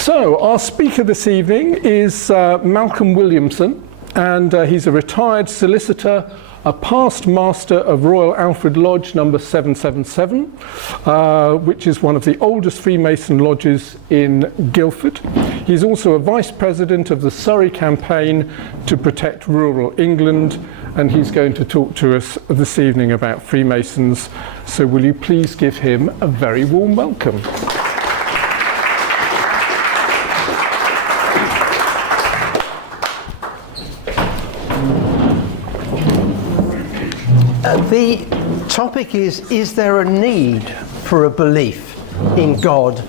So our speaker this evening is Malcom Williamson, and he's a retired solicitor, a past master of Royal Alfred Lodge number 777, which is one of the oldest Freemason lodges in Guildford. He's also a vice president of the Surrey campaign to protect rural England, and he's going to talk to us this evening about Freemasons. So will you please give him a very warm welcome. The topic is there a need for a belief in God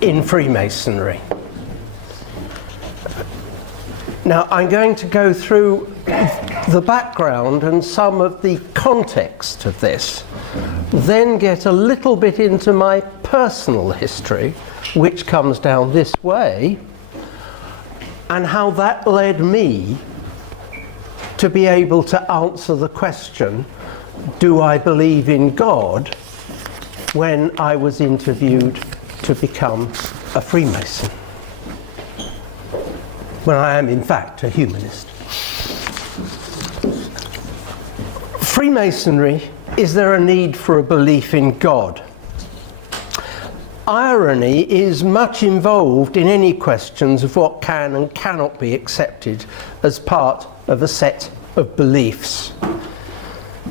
in Freemasonry? Now, I'm going to go through the background and some of the context of this, then get a little bit into my personal history, which comes down this way, and how that led me to be able to answer the question, do I believe in God, when I was interviewed to become a Freemason, when I am in fact a humanist. Freemasonry, is there a need for a belief in God? Irony is much involved in any questions of what can and cannot be accepted as part of a set of beliefs.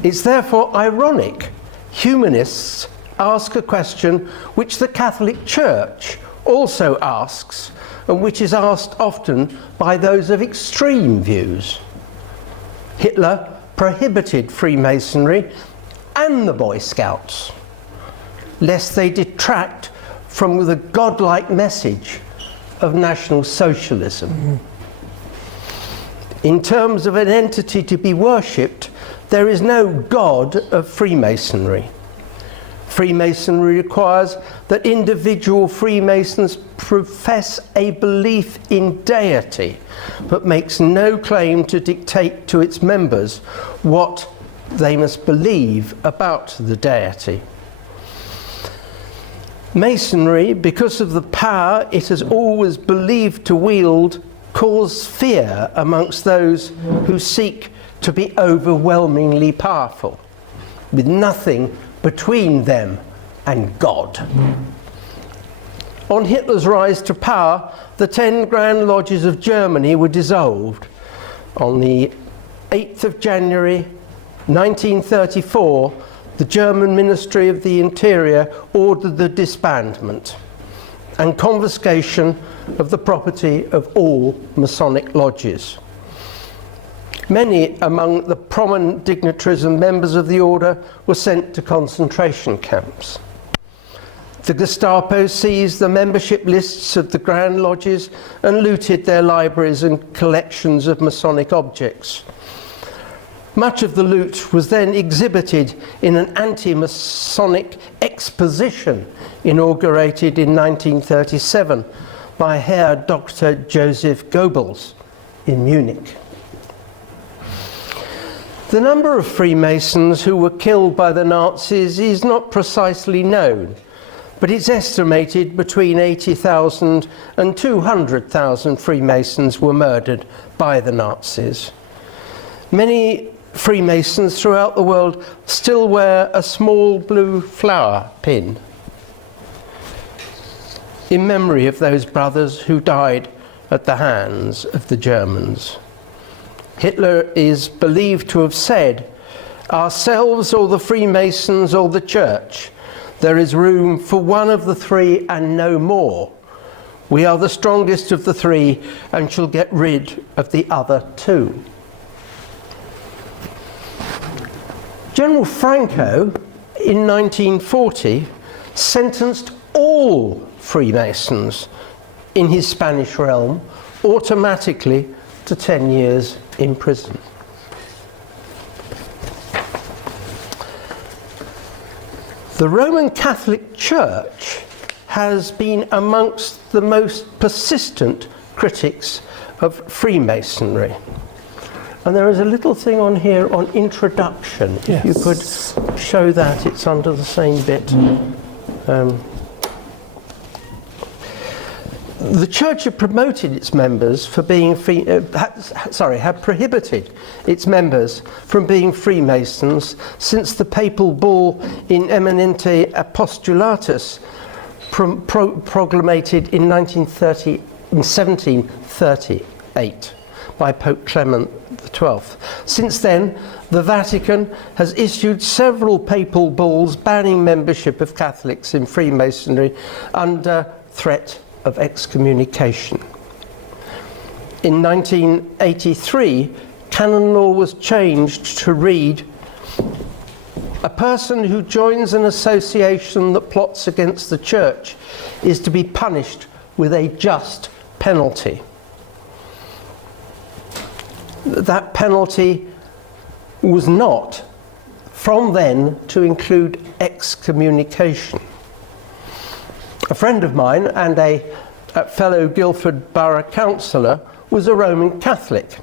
It's therefore ironic humanists ask a question which the Catholic Church also asks, and which is asked often by those of extreme views. Hitler prohibited Freemasonry and the Boy Scouts, lest they detract from the godlike message of National Socialism. In terms of an entity to be worshipped, there is no God of Freemasonry. Freemasonry requires that individual Freemasons profess a belief in deity, but makes no claim to dictate to its members what they must believe about the deity. Masonry, because of the power it has always believed to wield, causes fear amongst those who seek to be overwhelmingly powerful, with nothing between them and God. On Hitler's rise to power, the 10 Grand Lodges of Germany were dissolved. On the 8th of January 1934, the German Ministry of the Interior ordered the disbandment and confiscation of the property of all Masonic lodges. Many among the prominent dignitaries and members of the order were sent to concentration camps. The Gestapo seized the membership lists of the Grand Lodges and looted their libraries and collections of Masonic objects. Much of the loot was then exhibited in an anti-Masonic exposition inaugurated in 1937 by Herr Dr. Joseph Goebbels in Munich. The number of Freemasons who were killed by the Nazis is not precisely known, but it's estimated between 80,000 and 200,000 Freemasons were murdered by the Nazis. Many Freemasons throughout the world still wear a small blue flower pin in memory of those brothers who died at the hands of the Germans. Hitler is believed to have said, "Ourselves or the Freemasons or the Church, there is room for one of the three and no more. We are the strongest of the three and shall get rid of the other two." General Franco in 1940 sentenced all Freemasons in his Spanish realm automatically to 10 years in prison. The Roman Catholic Church has been amongst the most persistent critics of Freemasonry. And there is a little thing on here on introduction. Yes. If you could show that, it's under the same bit. The church had promoted its members for being had prohibited its members from being Freemasons since the papal bull in Eminente Apostolatus proclamated in 1738 by Pope Clement XII. Since then, the Vatican has issued several papal bulls banning membership of Catholics in Freemasonry under threat of excommunication. In 1983, canon law was changed to read, "A person who joins an association that plots against the church is to be punished with a just penalty." That penalty was not, from then, to include excommunication. A friend of mine and a fellow Guildford borough councillor was a Roman Catholic,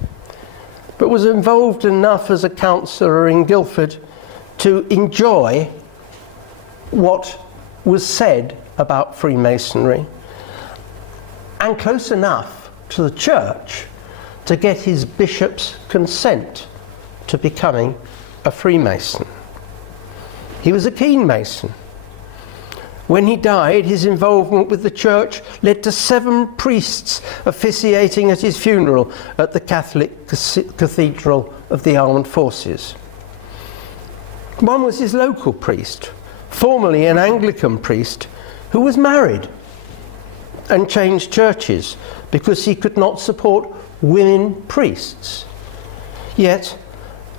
but was involved enough as a councillor in Guildford to enjoy what was said about Freemasonry, and close enough to the church to get his bishop's consent to becoming a Freemason. He was a keen Mason. When he died, his involvement with the church led to 7 priests officiating at his funeral at the Catholic Cathedral of the Armed Forces. One was his local priest, formerly an Anglican priest, who was married and changed churches because he could not support women priests. Yet,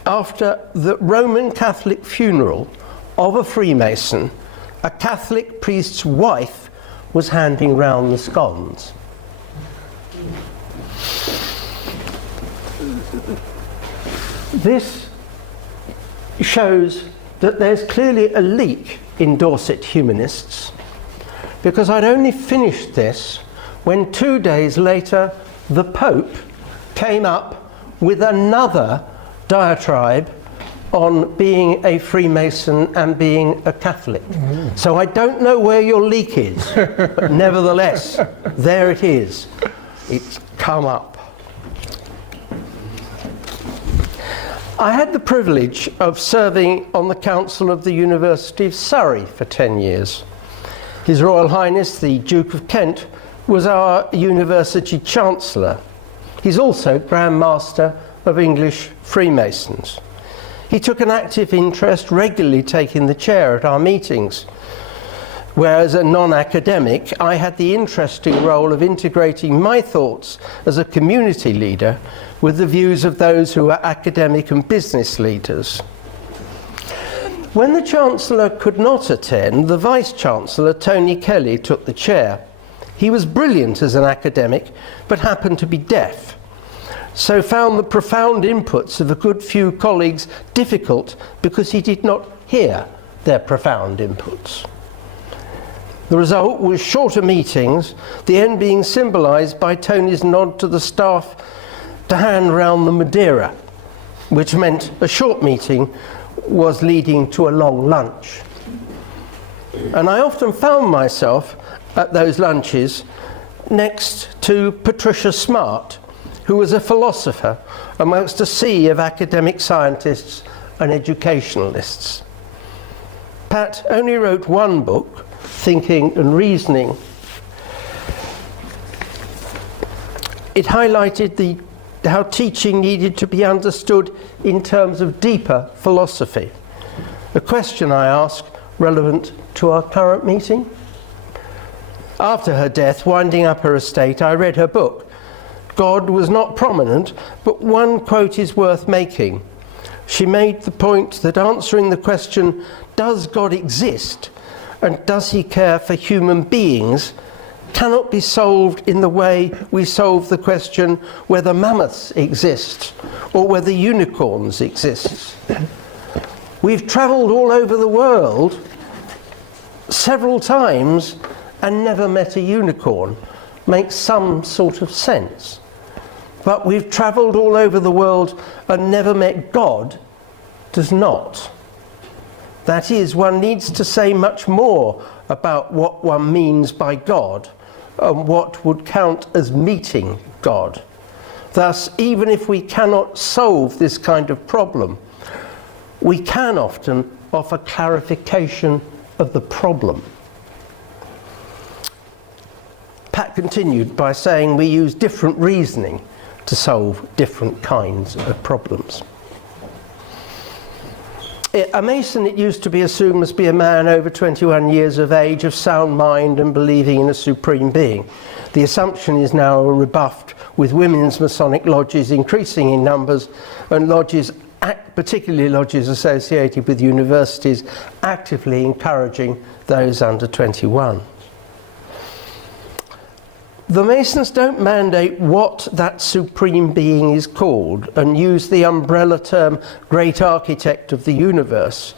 after the Roman Catholic funeral of a Freemason, a Catholic priest's wife was handing round the scones. This shows that there's clearly a leak in Dorset Humanists, because I'd only finished this when 2 days later the Pope came up with another diatribe on being a Freemason and being a Catholic. So I don't know where your leak is, but nevertheless, there it is. It's come up. I had the privilege of serving on the Council of the University of Surrey for 10 years. His Royal Highness, the Duke of Kent, was our University Chancellor. He's also Grand Master of English Freemasons. He took an active interest, regularly taking the chair at our meetings, where as a non-academic, I had the interesting role of integrating my thoughts as a community leader with the views of those who are academic and business leaders. When the Chancellor could not attend, the Vice-Chancellor, Tony Kelly, took the chair. He was brilliant as an academic, but happened to be deaf, so found the profound inputs of a good few colleagues difficult because he did not hear their profound inputs. The result was shorter meetings, the end being symbolised by Tony's nod to the staff to hand round the Madeira, which meant a short meeting was leading to a long lunch. And I often found myself at those lunches next to Patricia Smart, who was a philosopher amongst a sea of academic scientists and educationalists. Pat only wrote one book, Thinking and Reasoning. It highlighted how teaching needed to be understood in terms of deeper philosophy. A question I ask, relevant to our current meeting. After her death, winding up her estate, I read her book. God was not prominent, but one quote is worth making. She made the point that answering the question, does God exist and does he care for human beings, cannot be solved in the way we solve the question whether mammoths exist or whether unicorns exist. We've travelled all over the world several times and never met a unicorn. Makes some sort of sense. But we've travelled all over the world and never met God does not. That is, one needs to say much more about what one means by God on what would count as meeting God. Thus, even if we cannot solve this kind of problem, we can often offer clarification of the problem. Pat continued by saying we use different reasoning to solve different kinds of problems. A Mason, it used to be assumed, must be a man over 21 years of age, of sound mind and believing in a supreme being. The assumption is now rebuffed with women's Masonic lodges increasing in numbers, and lodges, particularly lodges associated with universities, actively encouraging those under 21. The Masons don't mandate what that supreme being is called and use the umbrella term great architect of the universe,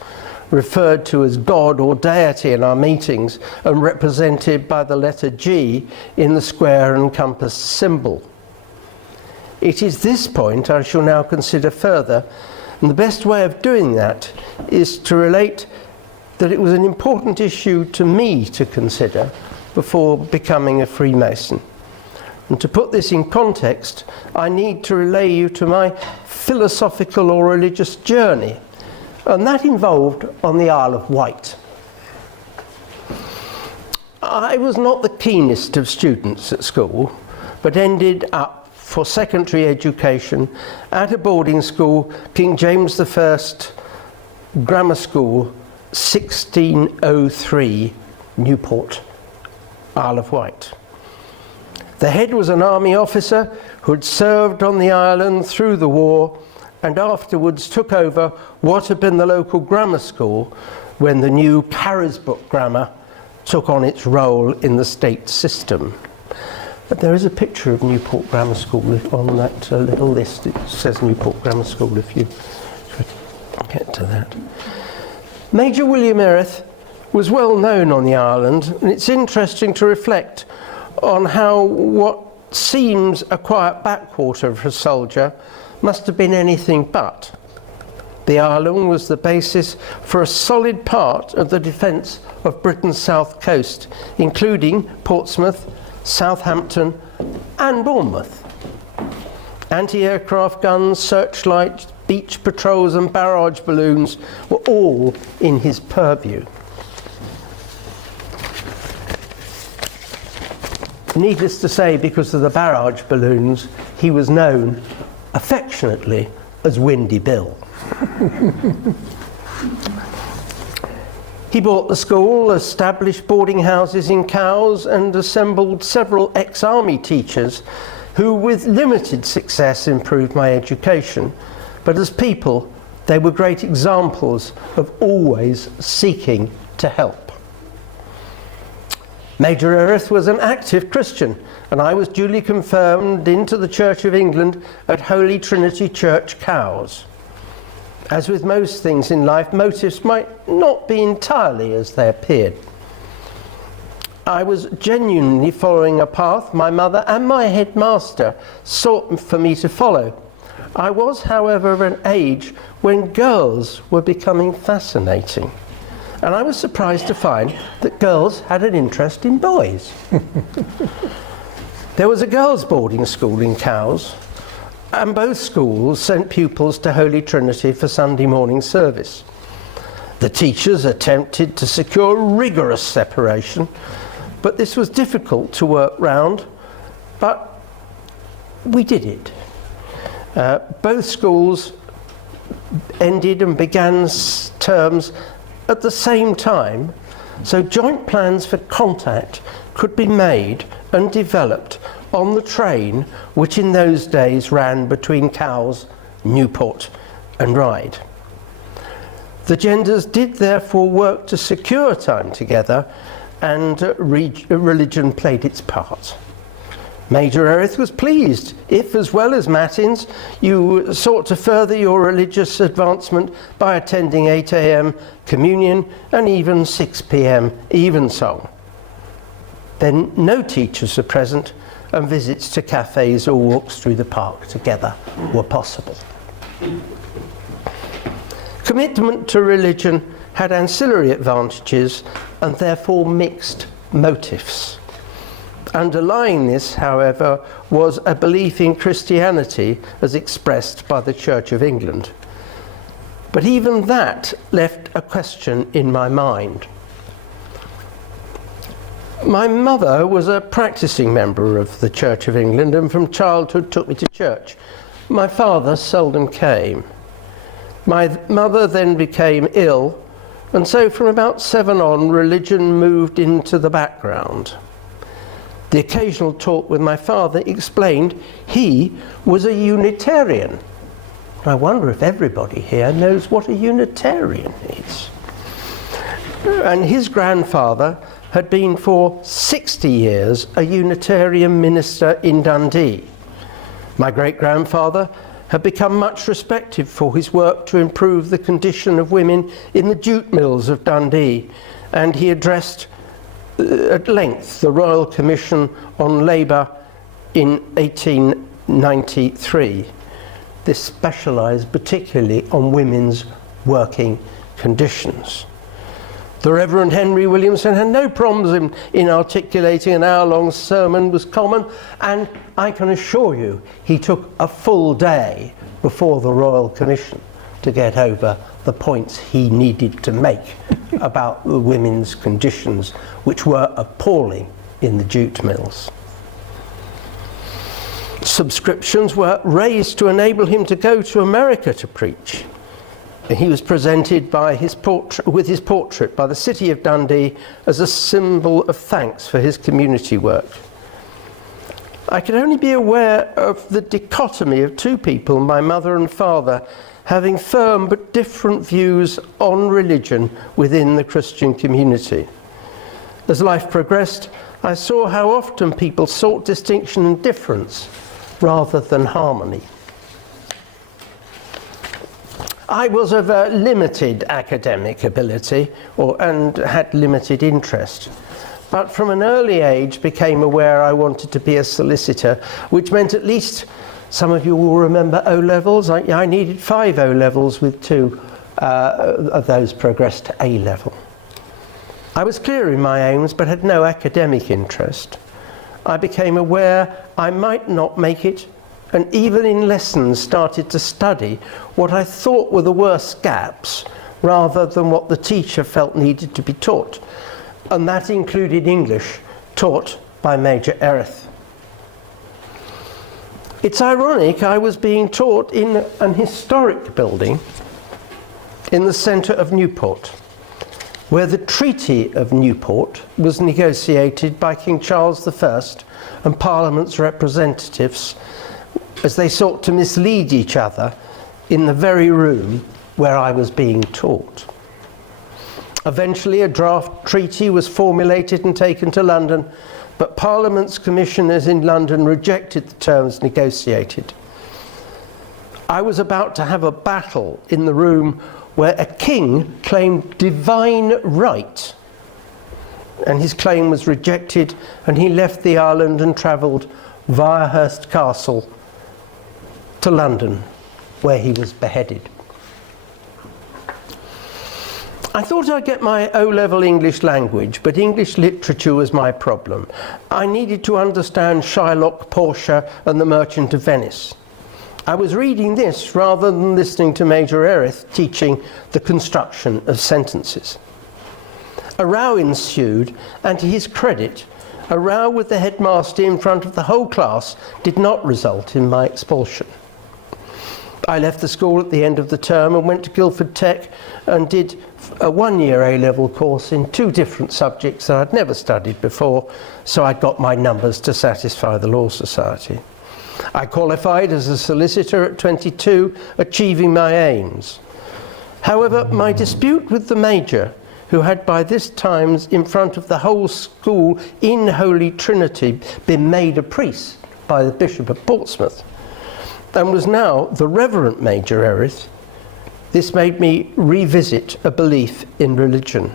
referred to as God or deity in our meetings and represented by the letter G in the square and compass symbol. It is this point I shall now consider further, and the best way of doing that is to relate that it was an important issue to me to consider before becoming a Freemason. And to put this in context, I need to relay you to my philosophical or religious journey, and that involved on the Isle of Wight. I was not the keenest of students at school, but ended up for secondary education at a boarding school, King James I Grammar School, 1603, Newport, Isle of Wight. The head was an army officer who had served on the island through the war and afterwards took over what had been the local grammar school when the new Carisbrooke grammar took on its role in the state system. But there is a picture of Newport Grammar School on that little list. It says Newport Grammar School if you get to that. Major William Erith was well known on the island, and it's interesting to reflect on how what seems a quiet backwater for a soldier must have been anything but. The island was the basis for a solid part of the defence of Britain's south coast, including Portsmouth, Southampton and Bournemouth. Anti-aircraft guns, searchlights, beach patrols and barrage balloons were all in his purview. Needless to say, because of the barrage balloons, he was known affectionately as Windy Bill. He bought the school, established boarding houses in Cowes, and assembled several ex-army teachers who, with limited success, improved my education. But as people, they were great examples of always seeking to help. Major Erith was an active Christian, and I was duly confirmed into the Church of England at Holy Trinity Church, Cowes. As with most things in life, motives might not be entirely as they appeared. I was genuinely following a path my mother and my headmaster sought for me to follow. I was, however, of an age when girls were becoming fascinating, and I was surprised to find that girls had an interest in boys. There was a girls' boarding school in Cowes, and both schools sent pupils to Holy Trinity for Sunday morning service. The teachers attempted to secure rigorous separation, but this was difficult to work round, but we did it. Both schools ended and began terms at the same time, so joint plans for contact could be made and developed on the train, which in those days ran between Cowes, Newport and Ryde. The genders did therefore work to secure time together, and religion played its part. Major Erith was pleased if, as well as matins, you sought to further your religious advancement by attending 8 a.m. communion and even 6 p.m. evensong. Then no teachers were present, and visits to cafes or walks through the park together were possible. Commitment to religion had ancillary advantages and therefore mixed motives. Underlying this, however, was a belief in Christianity as expressed by the Church of England. But even that left a question in my mind. My mother was a practicing member of the Church of England and from childhood took me to church. My father seldom came. My mother then became ill, and so from about 7 on, religion moved into the background. The occasional talk with my father explained he was a Unitarian. I wonder if everybody here knows what a Unitarian is. And his grandfather had been for 60 years a Unitarian minister in Dundee. My great-grandfather had become much respected for his work to improve the condition of women in the jute mills of Dundee, and he addressed at length the Royal Commission on Labour in 1893. This specialised particularly on women's working conditions. The Reverend Henry Williamson had no problems in articulating an hour-long sermon was common, and I can assure you he took a full day before the Royal Commission to get over the points he needed to make about the women's conditions, which were appalling in the jute mills. Subscriptions were raised to enable him to go to America to preach. He was presented by with his portrait by the City of Dundee as a symbol of thanks for his community work. I could only be aware of the dichotomy of two people, my mother and father, having firm but different views on religion within the Christian community. As life progressed, I saw how often people sought distinction and difference rather than harmony. I was of a limited academic ability and had limited interest, but from an early age became aware I wanted to be a solicitor, which meant at least, some of you will remember O-levels. I needed 5 O-levels with 2 of those progressed to A-level. I was clear in my aims but had no academic interest. I became aware I might not make it, and even in lessons started to study what I thought were the worst gaps rather than what the teacher felt needed to be taught, and that included English taught by Major Erith. It's ironic I was being taught in an historic building in the centre of Newport, where the Treaty of Newport was negotiated by King Charles I and Parliament's representatives as they sought to mislead each other in the very room where I was being taught. Eventually, a draft treaty was formulated and taken to London, but Parliament's commissioners in London rejected the terms negotiated. I was about to have a battle in the room where a king claimed divine right, and his claim was rejected, and he left the island and travelled via Hurst Castle to London, where he was beheaded. I thought I'd get my O-level English language, but English literature was my problem. I needed to understand Shylock, Portia, and the Merchant of Venice. I was reading this rather than listening to Major Erith teaching the construction of sentences. A row ensued, and to his credit, a row with the headmaster in front of the whole class did not result in my expulsion. I left the school at the end of the term and went to Guildford Tech and did a 1-year A-level course in 2 different subjects that I'd never studied before, so I'd got my numbers to satisfy the Law Society. I qualified as a solicitor at 22, achieving my aims. However, my dispute with the Major, who had by this time in front of the whole school in Holy Trinity been made a priest by the Bishop of Portsmouth, and was now the Reverend Major Erith, this made me revisit a belief in religion.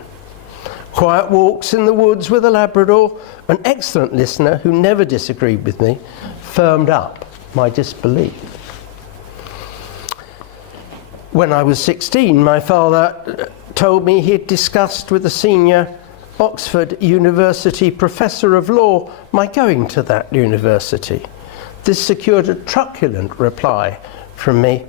Quiet walks in the woods with a Labrador, an excellent listener who never disagreed with me, firmed up my disbelief. When I was 16, my father told me he had discussed with a senior Oxford University Professor of Law my going to that university. This secured a truculent reply from me,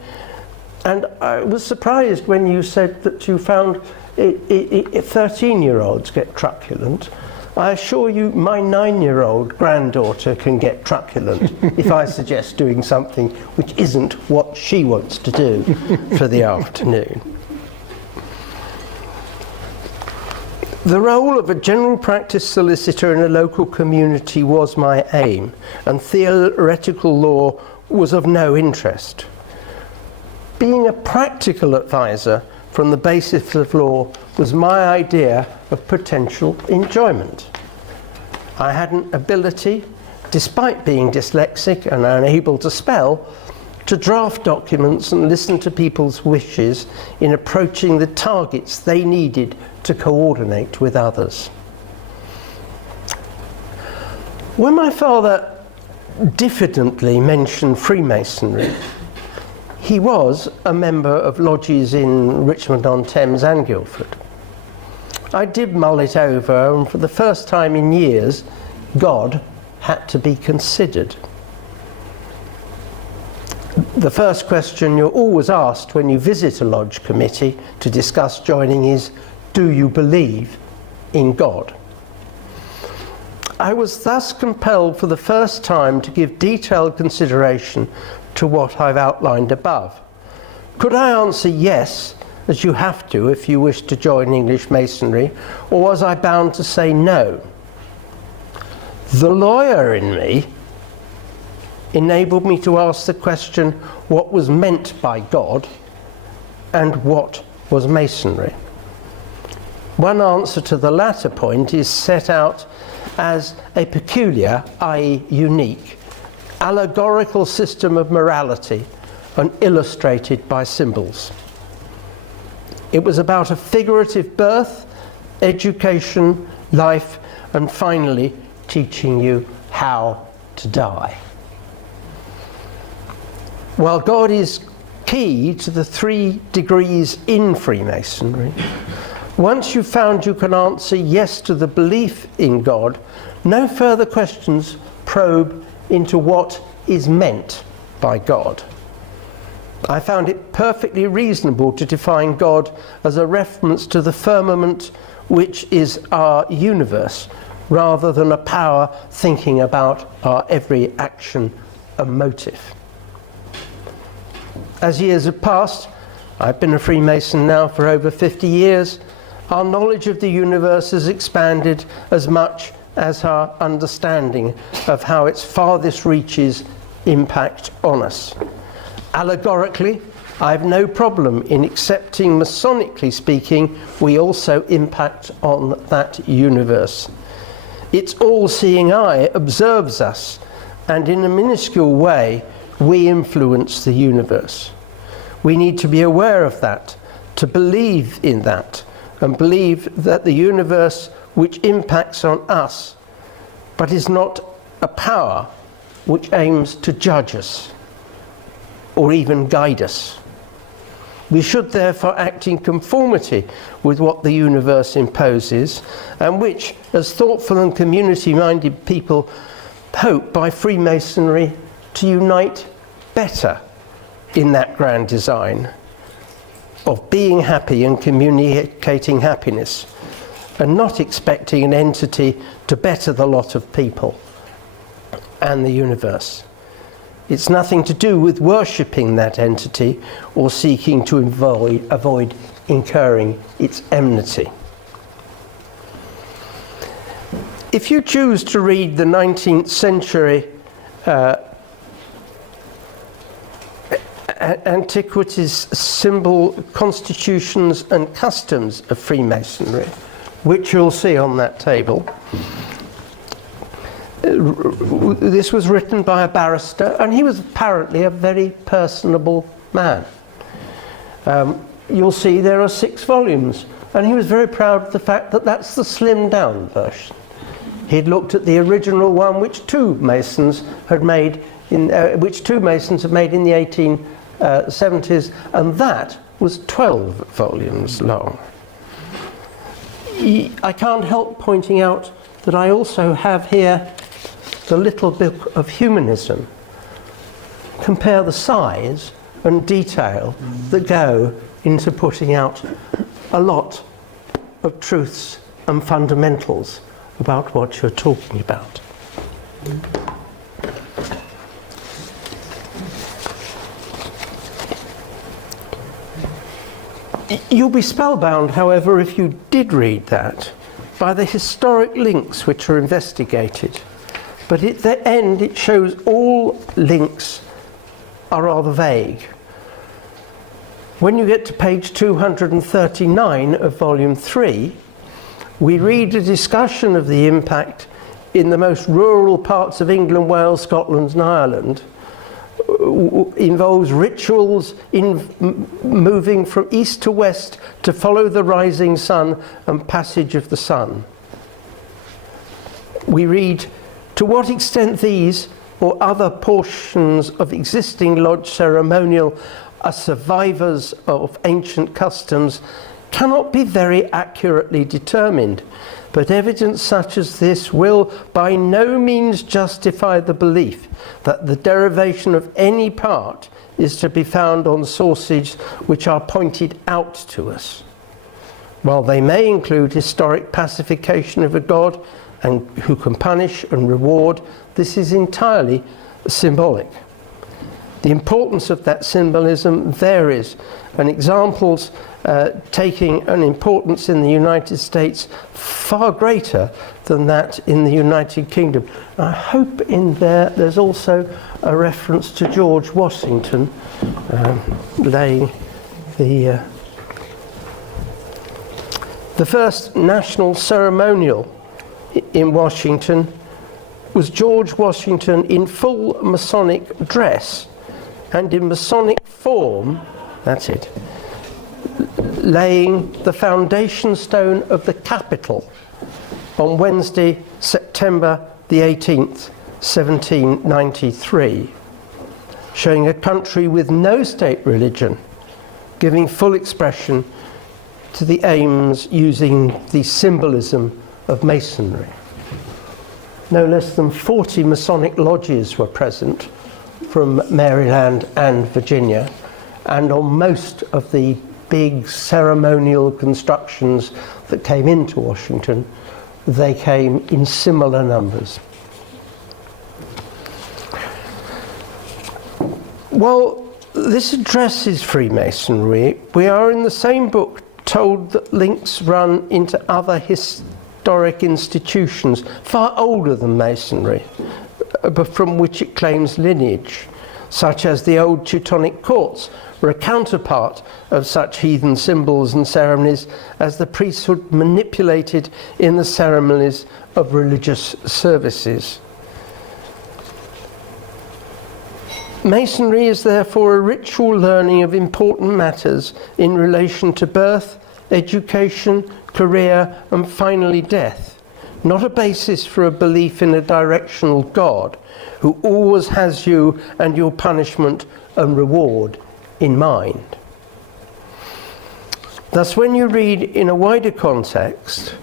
and I was surprised when you said that you found 13-year-olds get truculent. I assure you my 9-year-old granddaughter can get truculent if I suggest doing something which isn't what she wants to do for the afternoon. The role of a general practice solicitor in a local community was my aim, and theoretical law was of no interest. Being a practical advisor from the basis of law was my idea of potential enjoyment. I had an ability, despite being dyslexic and unable to spell, to draft documents and listen to people's wishes in approaching the targets they needed to coordinate with others. When my father diffidently mentioned Freemasonry, he was a member of lodges in Richmond-on-Thames and Guildford. I did mull it over, and for the first time in years, God had to be considered. The first question you're always asked when you visit a lodge committee to discuss joining is, do you believe in God? I was thus compelled for the first time to give detailed consideration to what I've outlined above. Could I answer yes, as you have to if you wish to join English Masonry, or was I bound to say no? The lawyer in me enabled me to ask the question, what was meant by God and what was Masonry? One answer to the latter point is set out as a peculiar, i.e. unique, allegorical system of morality and illustrated by symbols. It was about a figurative birth, education, life, and finally teaching you how to die. While God is key to the 3 degrees in Freemasonry, once you've found you can answer yes to the belief in God, no further questions probe into what is meant by God. I found it perfectly reasonable to define God as a reference to the firmament which is our universe, rather than a power thinking about our every action and motive. As years have passed, I've been a Freemason now for over 50 years, our knowledge of the universe has expanded as much as our understanding of how its farthest reaches impact on us. Allegorically, I have no problem in accepting, Masonically speaking, we also impact on that universe. Its all-seeing eye observes us, and in a minuscule way, we influence the universe. We need to be aware of that, to believe in that, and believe that the universe which impacts on us, but is not a power which aims to judge us or even guide us. We should therefore act in conformity with what the universe imposes, and which, as thoughtful and community-minded people, hope by Freemasonry to unite better in that grand design of being happy and communicating happiness, and not expecting an entity to better the lot of people and the universe. It's nothing to do with worshipping that entity or seeking to avoid incurring its enmity. If you choose to read the 19th century Antiquities, Symbol, Constitutions and Customs of Freemasonry, which you'll see on that table, this was written by a barrister, and he was apparently a very personable man. You'll see there are 6 volumes, and he was very proud of the fact that that's the slimmed down version. He'd looked at the original one, which two Masons had made in the 1870s, and that was 12 volumes long. I can't help pointing out that I also have here the little book of humanism. Compare the size and detail that go into putting out a lot of truths and fundamentals about what you're talking about. You'll be spellbound, however, if you did read that, by the historic links which are investigated. But at the end, it shows all links are rather vague. When you get to page 239 of volume 3, we read a discussion of the impact in the most rural parts of England, Wales, Scotland and Ireland. Involves rituals in moving from east to west to follow the rising sun and passage of the sun. We read, to what extent these or other portions of existing lodge ceremonial are survivors of ancient customs cannot be very accurately determined, but evidence such as this will by no means justify the belief that the derivation of any part is to be found on sources which are pointed out to us. While they may include historic pacification of a god and who can punish and reward, this is entirely symbolic. The importance of that symbolism varies, and examples taking an importance in the United States far greater than that in the United Kingdom. I hope in there's also a reference to George Washington laying the first national ceremonial in Washington was George Washington in full Masonic dress and in Masonic form, that's it, laying the foundation stone of the Capitol on Wednesday, September the 18th, 1793, showing a country with no state religion, giving full expression to the aims using the symbolism of Masonry. No less than 40 Masonic lodges were present from Maryland and Virginia, and on most of the big ceremonial constructions that came into Washington, they came in similar numbers. While this addresses Freemasonry, we are in the same book told that links run into other historic institutions far older than Masonry, but from which it claims lineage, such as the old Teutonic courts were a counterpart of such heathen symbols and ceremonies as the priesthood manipulated in the ceremonies of religious services. Masonry is therefore a ritual learning of important matters in relation to birth, education, career, and finally death, not a basis for a belief in a directional God who always has you and your punishment and reward in mind. Thus, when you read in a wider context,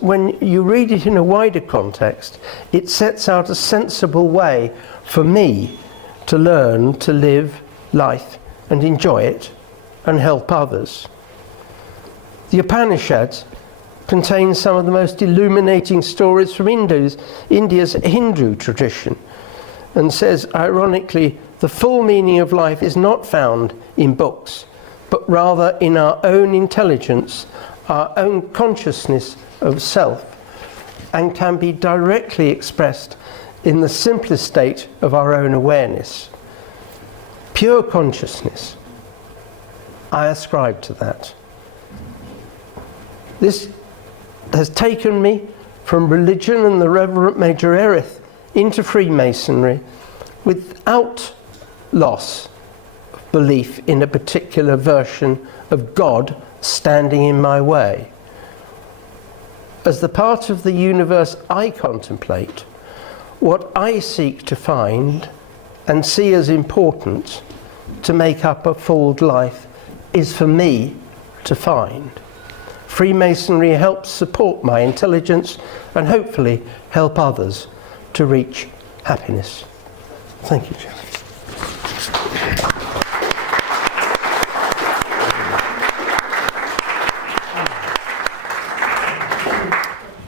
when you read it in a wider context, it sets out a sensible way for me to learn to live life and enjoy it and help others. The Upanishads contain some of the most illuminating stories from India's Hindu tradition, and says, ironically, the full meaning of life is not found in books, but rather in our own intelligence, our own consciousness of self, and can be directly expressed in the simplest state of our own awareness. Pure consciousness. I ascribe to that. This has taken me from religion and the Reverend Major Erith into Freemasonry without loss of belief in a particular version of God standing in my way. As the part of the universe I contemplate, what I seek to find and see as important to make up a full life is for me to find. Freemasonry helps support my intelligence and hopefully help others to reach happiness. Thank you, Chair.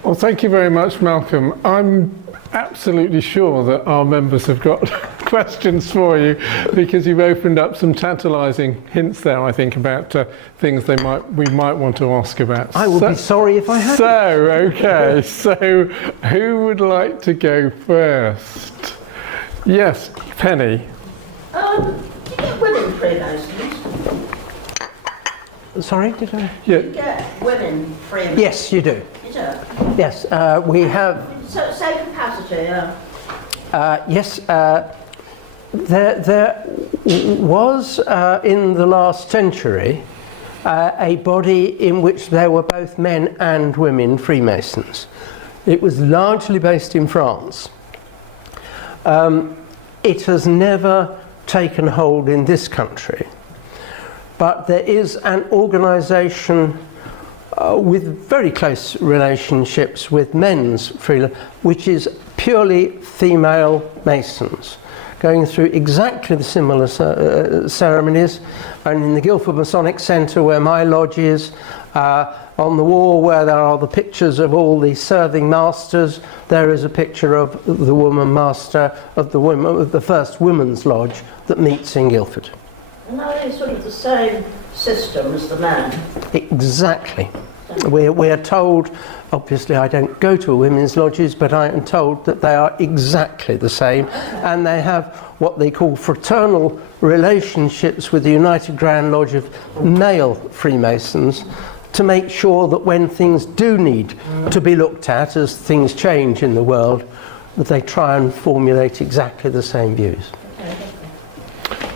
Well, thank you very much, Malcolm. I'm absolutely sure that our members have got questions for you, because you've opened up some tantalising hints there, I think, about things we might want to ask about. I would be sorry if I hadn't. Okay, so who would like to go first? Yes, Penny. Do you get women Freemasons? Sorry, did I? Yeah. Do you get women Freemasons? Yes, you do. You do? Yes, we have. So, same capacity, yeah. Yes, there was in the last century a body in which there were both men and women Freemasons. It was largely based in France. It has never taken hold in this country, but there is an organisation with very close relationships with men's Freemasons, which is purely female Masons, going through exactly the similar ceremonies. And in the Guildford Masonic Centre, where my lodge is, on the wall where there are the pictures of all the serving masters, there is a picture of the woman master of the first women's lodge that meets in Guildford. And are they sort of the same system as the men? Exactly. We are told, obviously I don't go to women's lodges, but I am told that they are exactly the same, and they have what they call fraternal relationships with the United Grand Lodge of male Freemasons, to make sure that when things do need to be looked at, as things change in the world, that they try and formulate exactly the same views.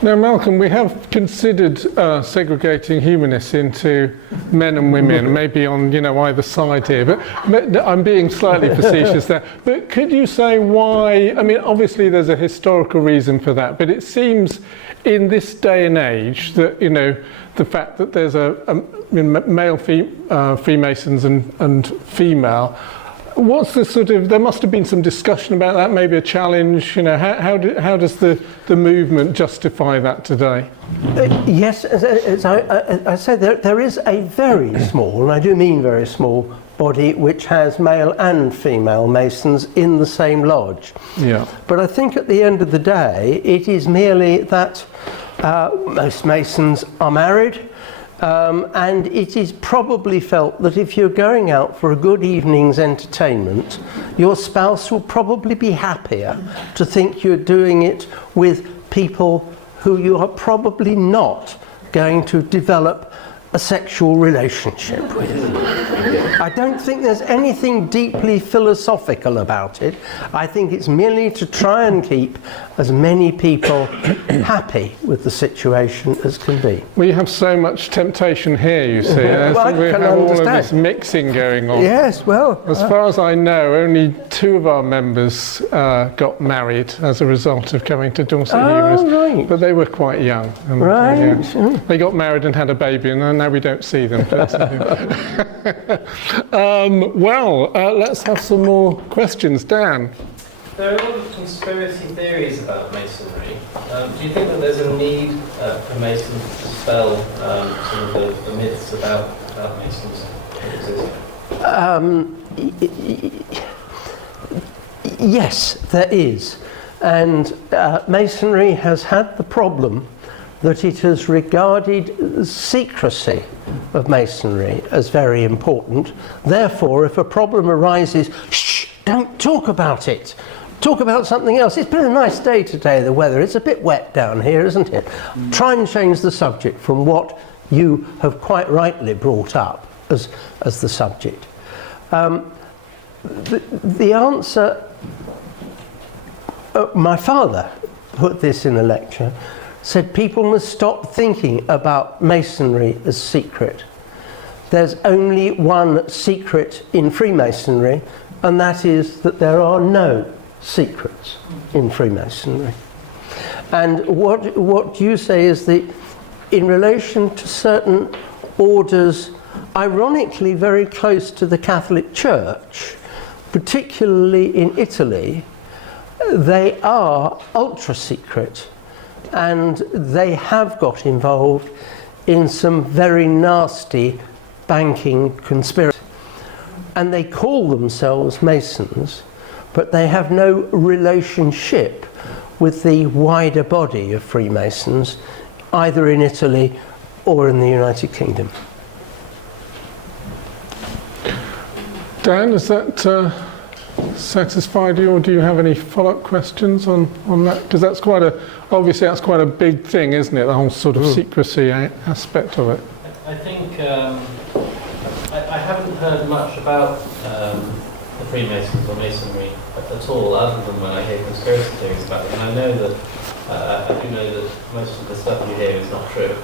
Now, Malcolm, we have considered segregating humanists into men and women, maybe on either side here, but I'm being slightly facetious there. But could you say why? I mean, obviously there's a historical reason for that, but it seems in this day and age that the fact that there's a male Freemasons and female. What's the sort of? There must have been some discussion about that, maybe a challenge. How does the movement justify that today? Yes, as I said, there is a very small, and I do mean very small, body which has male and female Masons in the same lodge. Yeah. But I think at the end of the day, it is merely that most Masons are married. And it is probably felt that if you're going out for a good evening's entertainment, your spouse will probably be happier to think you're doing it with people who you are probably not going to develop a sexual relationship with. I don't think there's anything deeply philosophical about it. I think it's merely to try and keep as many people happy with the situation as can be. We have so much temptation here, you see. Well, I we can have all of understand. this mixing going on. Yes, well... As far as I know, only 2 of our members got married as a result of coming to Dorset Humanists. Right. But they were quite young. And, Right. yeah, they got married and had a baby, and now we don't see them. Let's have some more questions. Dan? There are a lot of conspiracy theories about Masonry. Do you think that there's a need for Masons to dispel some of the myths about Masons that exist? Yes, there is. And Masonry has had the problem that it has regarded secrecy of Masonry as very important. Therefore, if a problem arises, shh, don't talk about it. Talk about something else. It's been a nice day today, the weather. It's a bit wet down here, isn't it? Try and change the subject from what you have quite rightly brought up as the subject. The answer, my father put this in a lecture, said people must stop thinking about Masonry as secret. There's only one secret in Freemasonry, and that is that there are no secrets in Freemasonry. And what you say is that in relation to certain orders, ironically very close to the Catholic Church, particularly in Italy. They are ultra secret, and they have got involved in some very nasty banking conspiracy. And they call themselves Masons, but they have no relationship with the wider body of Freemasons, either in Italy or in the United Kingdom. Dan, has that satisfied you, or do you have any follow-up questions on that? Because that's obviously that's quite a big thing, isn't it? The whole sort of secrecy aspect of it. I think I haven't heard much about the Freemasons or Masonry at all, other than when I hear conspiracy theories about them. And I know that I do know that most of the stuff you hear is not true.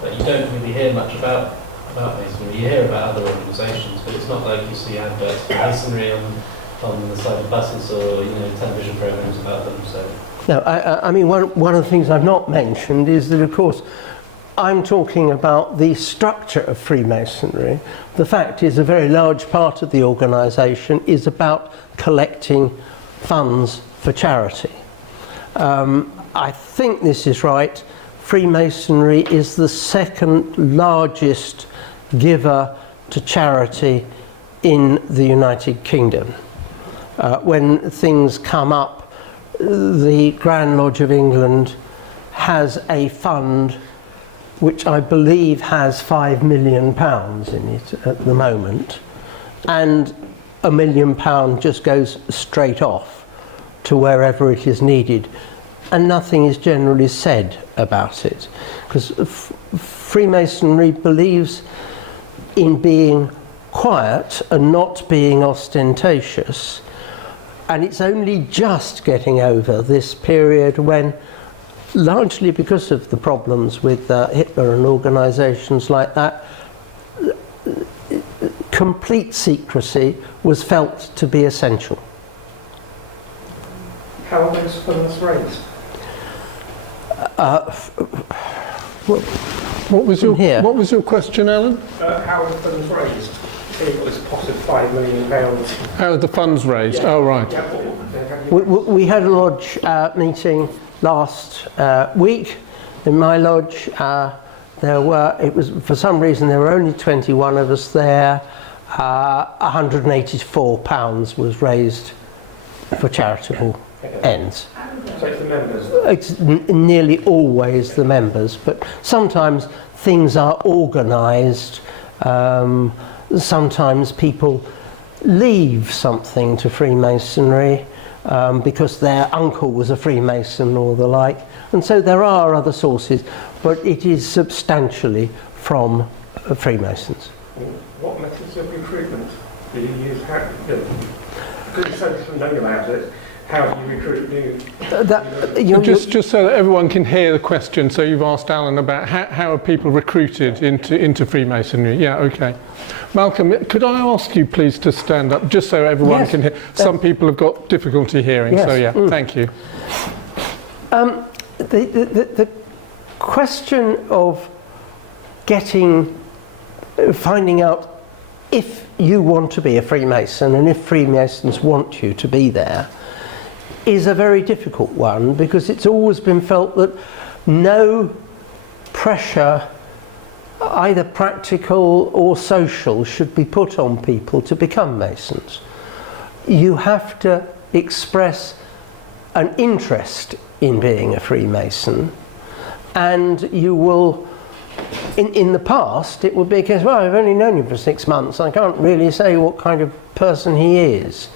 But you don't really hear much about Masonry. You hear about other organisations, but it's not like you see adverts for Masonry on the side of buses or television programmes about them. So no, I mean one of the things I've not mentioned is that, of course, I'm talking about the structure of Freemasonry. The fact is, a very large part of the organisation is about collecting funds for charity. I think this is right. Freemasonry is the second largest giver to charity in the United Kingdom. When things come up, the Grand Lodge of England has a fund which I believe has £5 million in it at the moment, and £1 million just goes straight off to wherever it is needed, and nothing is generally said about it, because Freemasonry believes in being quiet and not being ostentatious, and it's only just getting over this period when, largely because of the problems with Hitler and organisations like that, complete secrecy was felt to be essential. How are those funds raised? What was your question, Alan? How are the funds raised? It was a pot of £5 million. How are the funds raised? Oh, right. We had a lodge meeting last week in my lodge. For some reason there were only 21 of us there. £184 was raised for charitable ends. So it's the members? It's nearly always the members, but sometimes things are organised. Sometimes people leave something to Freemasonry because their uncle was a Freemason or the like, and so there are other sources, but it is substantially from Freemasons. What methods of recruitment do you use? Because you said something about it. How do you recruit new? Just so that everyone can hear the question, so you've asked Alan about how are people recruited into Freemasonry? Yeah, okay. Malcolm, could I ask you please to stand up, just so everyone can hear? Some people have got difficulty hearing, so yeah, thank you. The question of finding out if you want to be a Freemason and if Freemasons want you to be there is a very difficult one, because it's always been felt that no pressure, either practical or social, should be put on people to become Masons. You have to express an interest in being a Freemason, and you will, in the past, it would be a case, well, I've only known him for 6 months, I can't really say what kind of person he is.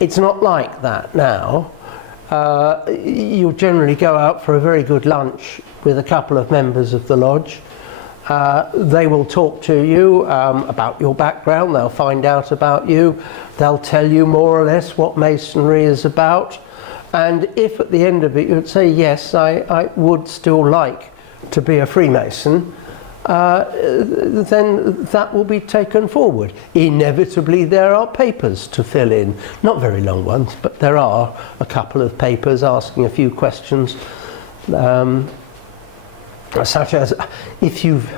It's not like that now. You'll generally go out for a very good lunch with a couple of members of the lodge. They will talk to you about your background, they'll find out about you, they'll tell you more or less what Masonry is about, and if at the end of it you'd say, yes, I would still like to be a Freemason, then that will be taken forward. Inevitably there are papers to fill in, not very long ones, but there are a couple of papers asking a few questions. such as if you've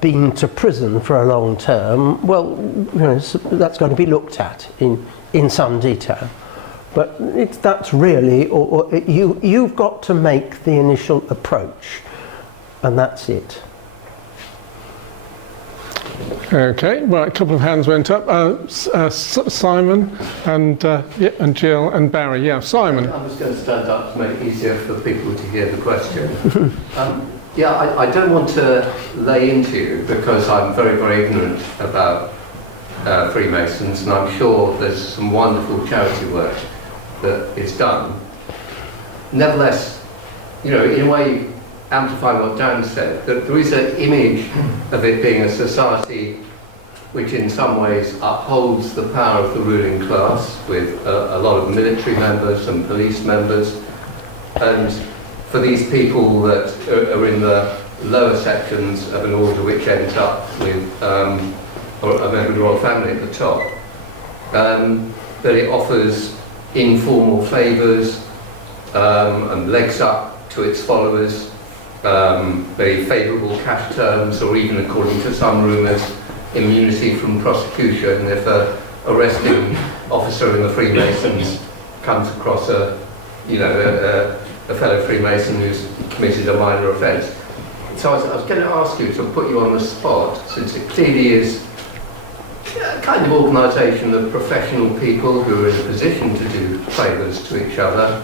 been to prison for a long term, well, that's going to be looked at in some detail. But that's really, you've got to make the initial approach, and that's it. Okay, right, a couple of hands went up. Simon and Jill and Barry. Yeah, Simon. I was going to stand up to make it easier for people to hear the question. I don't want to lay into you because I'm very, very ignorant about Freemasons, and I'm sure there's some wonderful charity work that is done. Nevertheless, in a way, amplifying what Dan said, that there is an image of it being a society which in some ways upholds the power of the ruling class with a lot of military members and police members, and for these people that are in the lower sections of an order which ends up with a member of the royal family at the top, that it offers informal favours and legs up to its followers, very favourable cash terms, or even, according to some rumours, immunity from prosecution if an arresting officer in the Freemasons comes across a fellow Freemason who's committed a minor offence. So I was going to ask you to put you on the spot, since it clearly is a kind of organisation of professional people who are in a position to do favours to each other,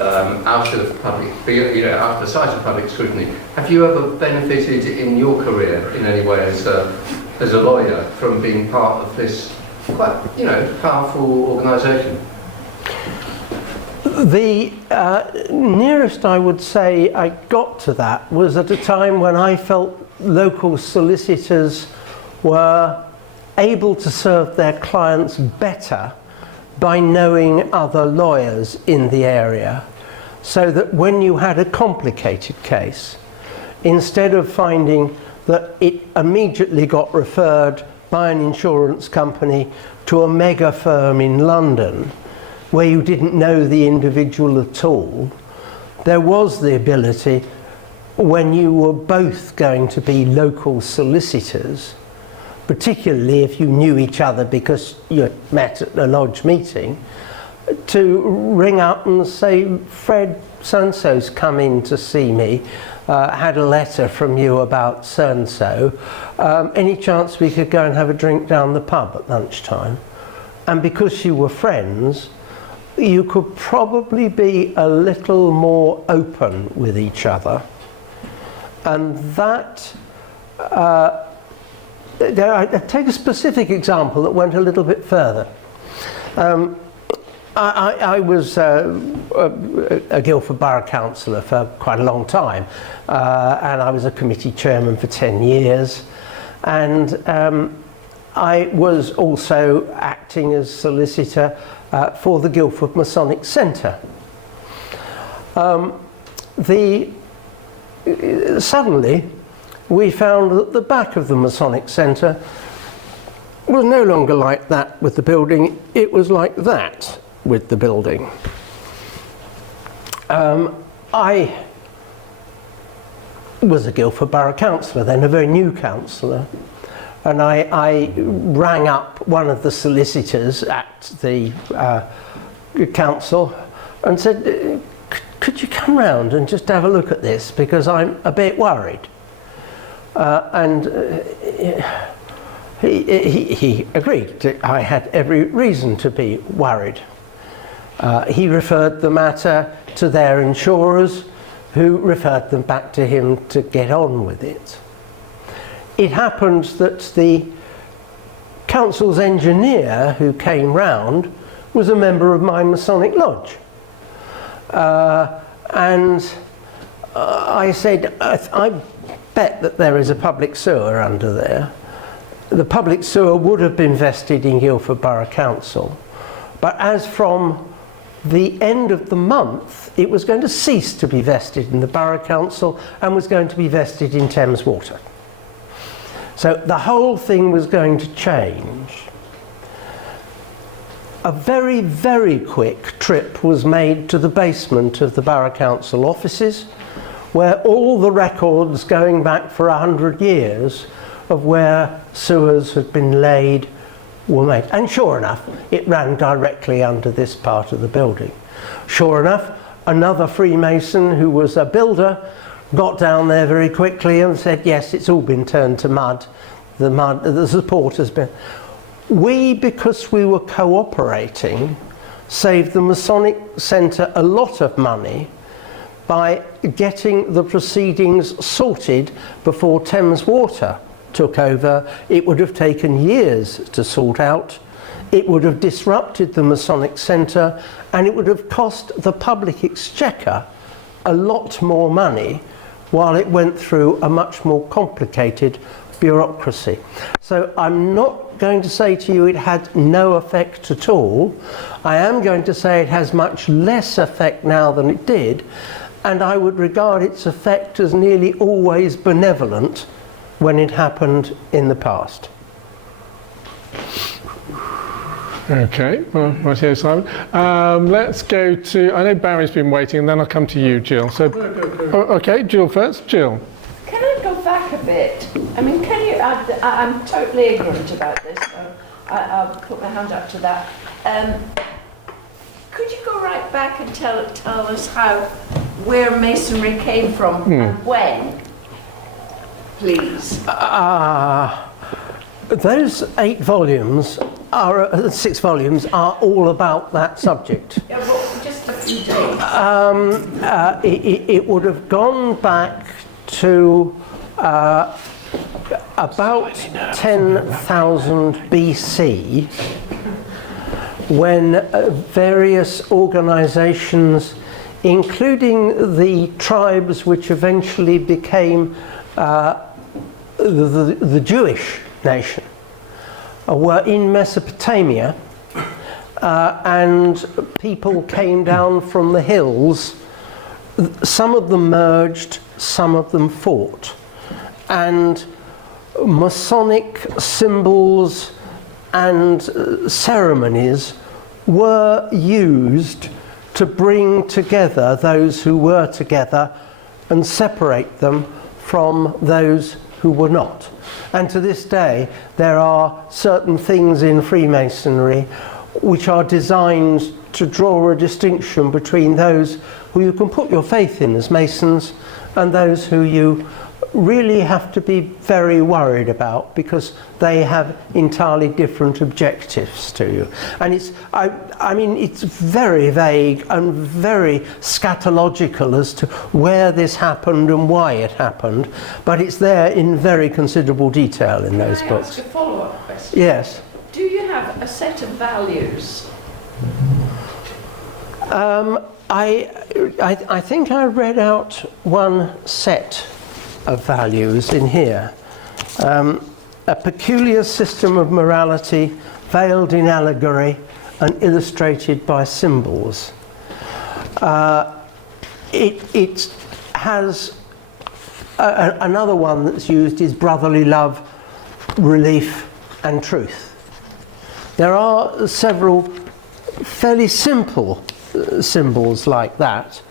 out of public, out of the sight of public scrutiny. Have you ever benefited in your career in any way as a lawyer from being part of this quite, powerful organisation? The nearest I would say I got to that was at a time when I felt local solicitors were able to serve their clients better by knowing other lawyers in the area, so that when you had a complicated case, instead of finding that it immediately got referred by an insurance company to a mega firm in London, where you didn't know the individual at all, there was the ability, when you were both going to be local solicitors, particularly if you knew each other because you met at a lodge meeting, to ring up and say, Fred so-and-so's come in to see me, had a letter from you about so-and-so, any chance we could go and have a drink down the pub at lunchtime? And because you were friends, you could probably be a little more open with each other. And that, I take a specific example that went a little bit further. I was a Guildford Borough Councillor for quite a long time, and I was a committee chairman for 10 years, and I was also acting as solicitor for the Guildford Masonic Centre. Suddenly we found that the back of the Masonic Centre was no longer like that with the building, it was like that with the building. I was a Guildford Borough Councillor then, a very new councillor, and I rang up one of the solicitors at the council and said, could you come round and just have a look at this, because I'm a bit worried. He agreed. I had every reason to be worried. He referred the matter to their insurers, who referred them back to him to get on with it. It happened that the council's engineer who came round was a member of my Masonic lodge. And I said, I bet that there is a public sewer under there. The public sewer would have been vested in Guildford Borough Council, but as from the end of the month, it was going to cease to be vested in the Borough Council and was going to be vested in Thames Water. So the whole thing was going to change. A very, very quick trip was made to the basement of the Borough Council offices, where all the records going back for 100 years of where sewers had been laid were made. And sure enough, it ran directly under this part of the building. Sure enough, another Freemason who was a builder got down there very quickly and said, yes, it's all been turned to mud. The support has been... We, because we were cooperating, saved the Masonic Centre a lot of money by getting the proceedings sorted before Thames Water took over. It would have taken years to sort out. It would have disrupted the Masonic Centre, and it would have cost the public exchequer a lot more money while it went through a much more complicated bureaucracy. So I'm not going to say to you it had no effect at all. I am going to say it has much less effect now than it did, and I would regard its effect as nearly always benevolent when it happened in the past. Okay, well, right here, Simon. Let's go to, I know Barry's been waiting, and then I'll come to you, Jill. So, okay, Jill first. Jill. Can I go back a bit? I mean, can you, I'm totally ignorant about this, so I'll put my hand up to that. Could you go right back and tell us where Masonry came from and when, please? Those 8 volumes are 6 volumes are all about that subject. Yeah, well, just a few days. It would have gone back to about 10,000 BC, when various organizations, including the tribes which eventually became the Jewish nation, were in Mesopotamia, and people came down from the hills. Some of them merged, some of them fought, and Masonic symbols and ceremonies were used to bring together those who were together and separate them from those who were not. And to this day, there are certain things in Freemasonry which are designed to draw a distinction between those who you can put your faith in as Masons and those who you really have to be very worried about, because they have entirely different objectives to you. And it's, I mean, it's very vague and very scatological as to where this happened and why it happened, but it's there in very considerable detail in those books. Can I ask a follow-up question? Yes. Do you have a set of values? I think I read out one set of values in here. A peculiar system of morality veiled in allegory and illustrated by symbols. It has another one that's used is brotherly love, relief and truth. There are several fairly simple symbols like that,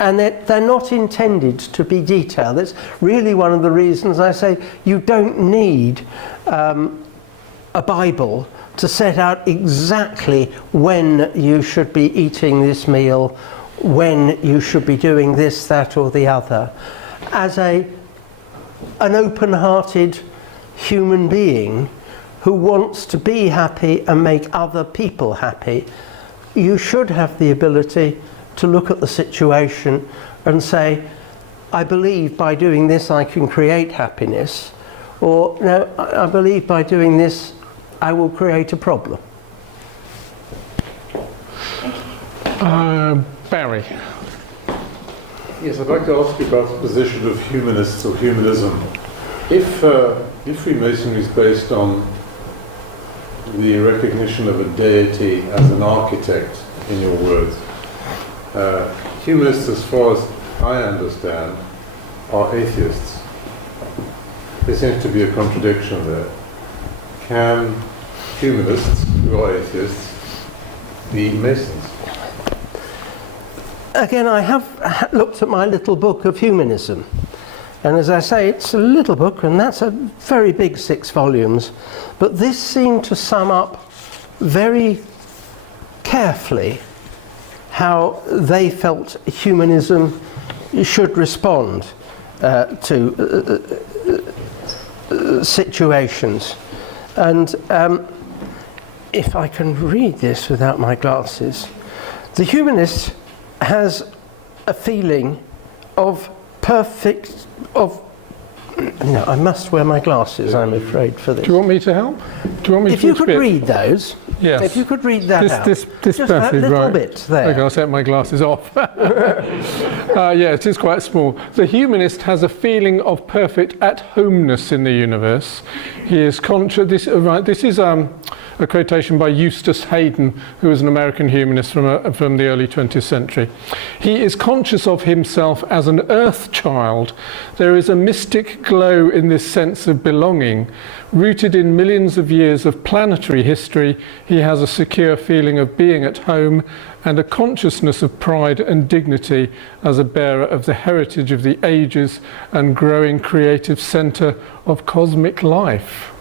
and they're not intended to be detailed. That's really one of the reasons I say you don't need a Bible to set out exactly when you should be eating this meal, when you should be doing this, that or the other. As an open-hearted human being who wants to be happy and make other people happy, you should have the ability to look at the situation and say, I believe by doing this I can create happiness, or no, I believe by doing this I will create a problem. Barry. Yes, I'd like to ask you about the position of humanists or humanism. If Freemasonry is based on the recognition of a deity as an architect, in your words, humanists, as far as I understand, are atheists. There seems to be a contradiction there. Can humanists, who are atheists, be Masons? again, I have looked at my little book of humanism. And as I say, it's a little book, and that's a very big 6 volumes. But this seemed to sum up very carefully how they felt humanism should respond to situations. And if I can read this without my glasses, the humanist has a feeling of no, I must wear my glasses, I'm afraid, for this. Do you want me to help? Do you want me If to you could bit? read those, Yes. if you could read that out. This just that passage, little right. bit there. Okay, I'll take my glasses off. Yeah, it is quite small. The humanist has a feeling of perfect at-homeness in the universe. He is conscious. This is a quotation by Eustace Hayden, who was an American humanist from the early 20th century. He is conscious of himself as an earth child. There is a mystic glow in this sense of belonging. Rooted in millions of years of planetary history, he has a secure feeling of being at home and a consciousness of pride and dignity as a bearer of the heritage of the ages and growing creative centre of cosmic life.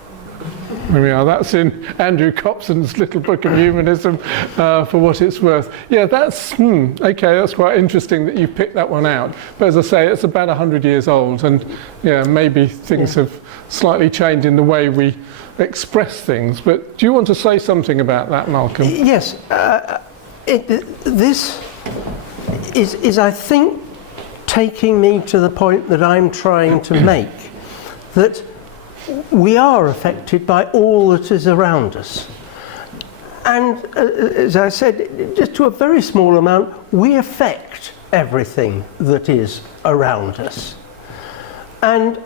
There we are. That's in Andrew Copson's little book of humanism, for what it's worth. Yeah, that's okay. That's quite interesting that you picked that one out. But as I say, it's about 100 years old, and yeah, maybe things have slightly changed in the way we express things. But do you want to say something about that, Malcom? Yes. This is, I think, taking me to the point that I'm trying to make, that we are affected by all that is around us. And as I said, just to a very small amount, we affect everything that is around us. And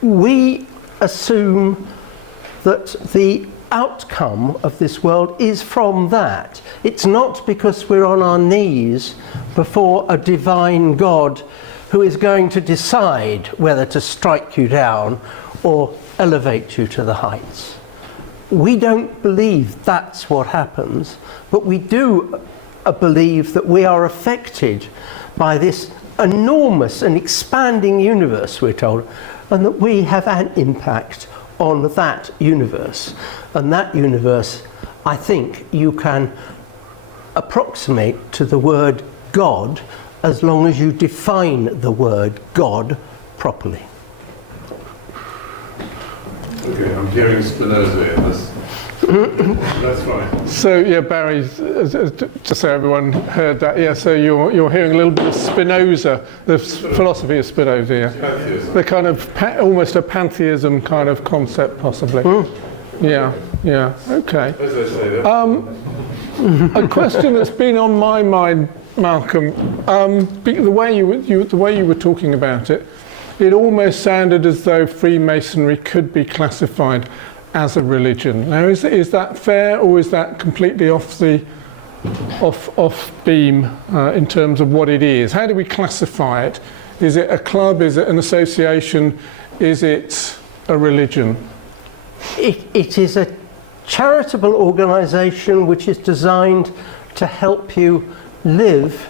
we assume that the outcome of this world is from that. It's not because we're on our knees before a divine God who is going to decide whether to strike you down or elevate you to the heights. We don't believe that's what happens, but we do believe that we are affected by this enormous and expanding universe, we're told, and that we have an impact on that universe. And that universe, I think, you can approximate to the word God as long as you define the word God properly. Okay, I'm hearing Spinoza in this. That's fine. So yeah, Barry, just so everyone heard that. Yeah, so you're hearing a little bit of Spinoza, the philosophy of Spinoza. Yeah, Pantheism. the kind of almost a pantheism kind of concept, possibly. Yeah, yeah. Okay. As I say, that. A question that's been on my mind, Malcom, the way you were talking about it, it almost sounded as though Freemasonry could be classified as a religion. Now, is that fair, or is that completely off beam in terms of what it is? How do we classify it? Is it a club? Is it an association? Is it a religion? It is a charitable organisation which is designed to help you live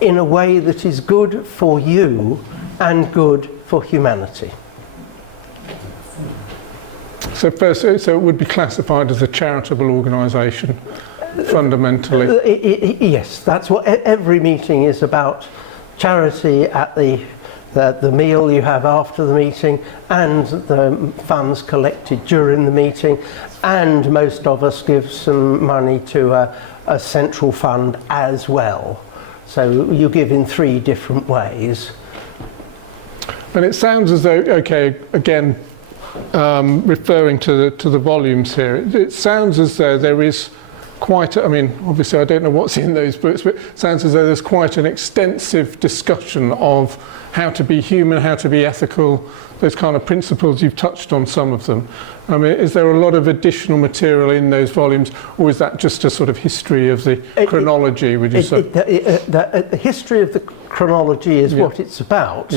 in a way that is good for you and good for humanity. So it would be classified as a charitable organisation, fundamentally. Yes, that's what every meeting is about. Charity at the meal you have after the meeting, and the funds collected during the meeting, and most of us give some money to a central fund as well. So you give in 3 different ways. And it sounds as though, okay, again, referring to the volumes here, it sounds as though there is quite, I mean, obviously I don't know what's in those books, but it sounds as though there's quite an extensive discussion of how to be human, how to be ethical, those kind of principles. You've touched on some of them. I mean, is there a lot of additional material in those volumes, or is that just a sort of history of the chronology, would you say? The history of the chronology is what it's about,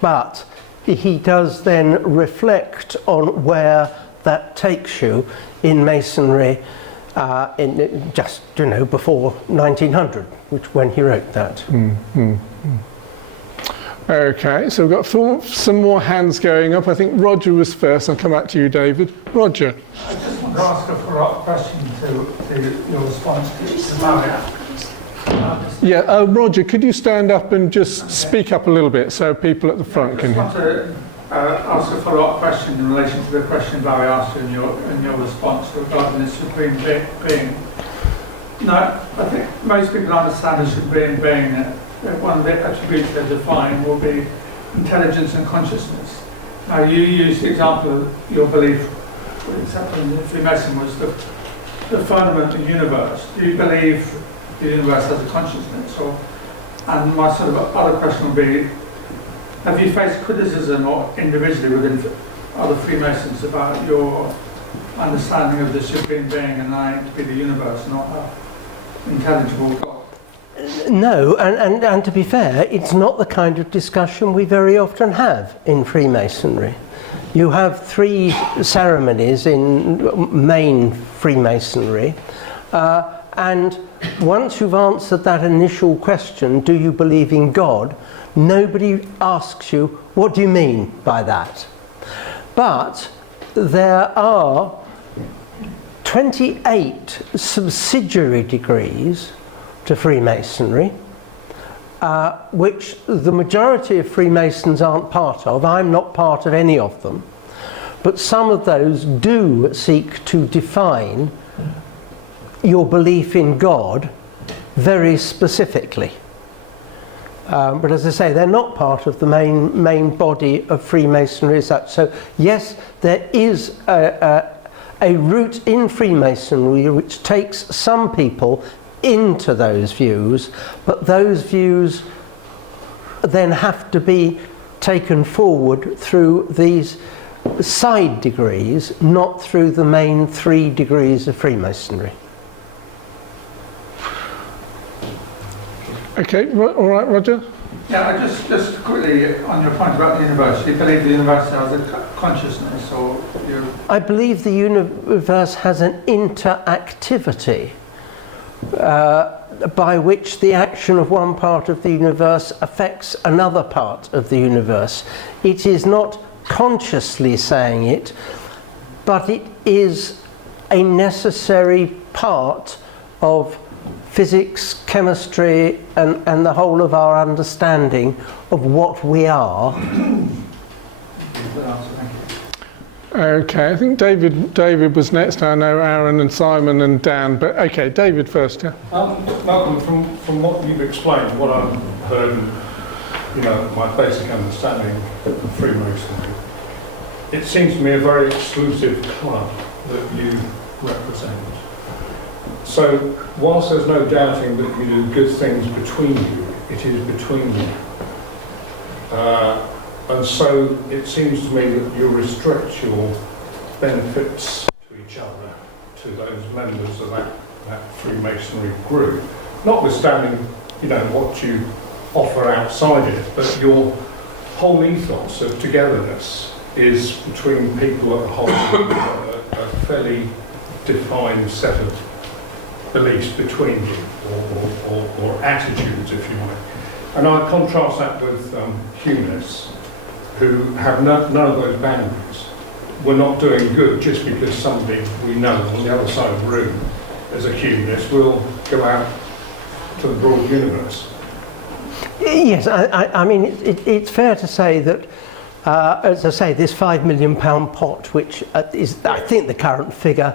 but he does then reflect on where that takes you in Masonry just before 1900, when he wrote that. Okay, so we've got some more hands going up. I think Roger was first. I'll come back to you, David. Roger. I just want to ask a follow-up question to your response to Maria. Yeah, Roger, could you stand up and just speak up a little bit so people at the front can hear? I just want to ask a follow-up question in relation to the question Barry asked you in your response regarding the supreme being. Now, I think most people understand the supreme being that one of the attributes they define will be intelligence and consciousness. Now, you used the example of your belief, except in Freemason, was the firmament of the universe. Do you believe the universe has a consciousness? And my sort of other question would be, have you faced criticism or individually within other Freemasons about your understanding of the supreme being and allowing it to be the universe, not an intelligible God? No, and to be fair, it's not the kind of discussion we very often have in Freemasonry. You have 3 ceremonies in main Freemasonry, and once you've answered that initial question, do you believe in God, nobody asks you, what do you mean by that? But there are 28 subsidiary degrees to Freemasonry, which the majority of Freemasons aren't part of. I'm not part of any of them. But some of those do seek to define your belief in God very specifically. But as I say, they're not part of the main body of Freemasonry as such. So yes, there is a route in Freemasonry which takes some people into those views, but those views then have to be taken forward through these side degrees, not through the main 3 degrees of Freemasonry. Okay, all right, Roger. Yeah, just quickly on your point about the universe. Do you believe the universe has a consciousness, or you? I believe the universe has an interactivity by which the action of one part of the universe affects another part of the universe. It is not consciously saying it, but it is a necessary part of physics, chemistry, and the whole of our understanding of what we are. Okay, I think David was next. I know Aaron and Simon and Dan, but okay, David first. Yeah. Malcolm, from what you've explained, what I've heard, my basic understanding of Freemasonry, it seems to me a very exclusive club that you represent. So, whilst there's no doubting that you do good things between you, it is between you. And so it seems to me that you restrict your benefits to each other, to those members of that Freemasonry group, notwithstanding, what you offer outside it, but your whole ethos of togetherness is between people that hold a fairly defined set of beliefs between you, or attitudes, if you like. And I contrast that with humanists, who have none of those boundaries. We're not doing good just because somebody we know on the other side of the room is a humanist will go out to the broad universe. Yes, I mean, it's fair to say that, as I say, this £5 million pot, which is, I think, the current figure,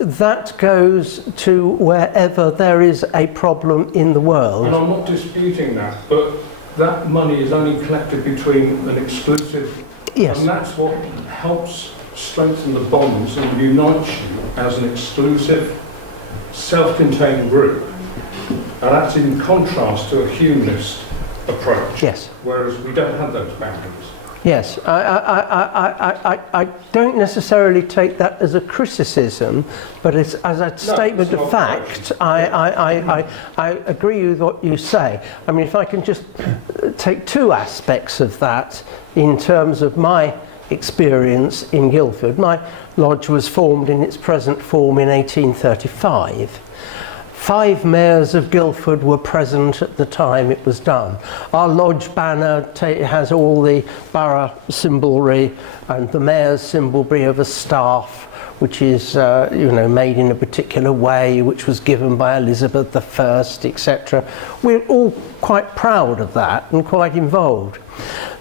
that goes to wherever there is a problem in the world. And I'm not disputing that, but that money is only collected between an exclusive, yes, and that's what helps strengthen the bonds and unites you as an exclusive, self-contained group. And that's in contrast to a humanist approach. Yes. Whereas we don't have those boundaries. Yes, I don't necessarily take that as a criticism, but as a statement of fact. I agree with what you say. I mean, if I can just take 2 aspects of that in terms of my experience in Guildford. My lodge was formed in its present form in 1835. 5 mayors of Guildford were present at the time it was done. Our lodge banner has all the borough symbolry and the mayor's symbolry of a staff, which is made in a particular way, which was given by Elizabeth I, etc. We're all quite proud of that and quite involved.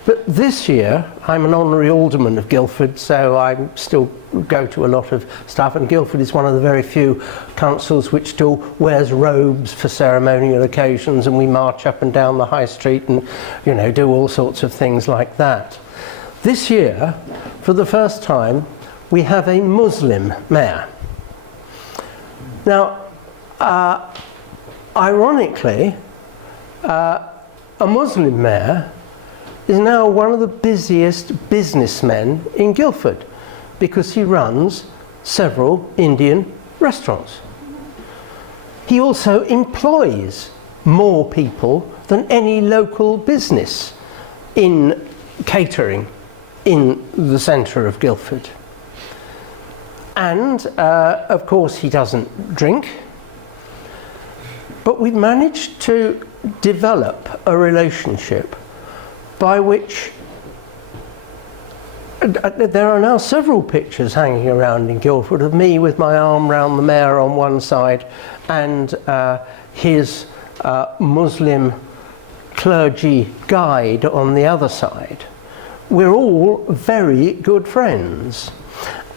But this year, I'm an honorary alderman of Guildford, so I still go to a lot of stuff, and Guildford is one of the very few councils which still wears robes for ceremonial occasions, and we march up and down the high street and, do all sorts of things like that. This year, for the first time, we have a Muslim mayor. Now, ironically, a Muslim mayor is now one of the busiest businessmen in Guildford because he runs several Indian restaurants. He also employs more people than any local business in catering in the centre of Guildford. And, of course, he doesn't drink. But we've managed to develop a relationship by which there are now several pictures hanging around in Guildford of me with my arm round the mayor on one side and his Muslim clergy guide on the other side. We're all very good friends.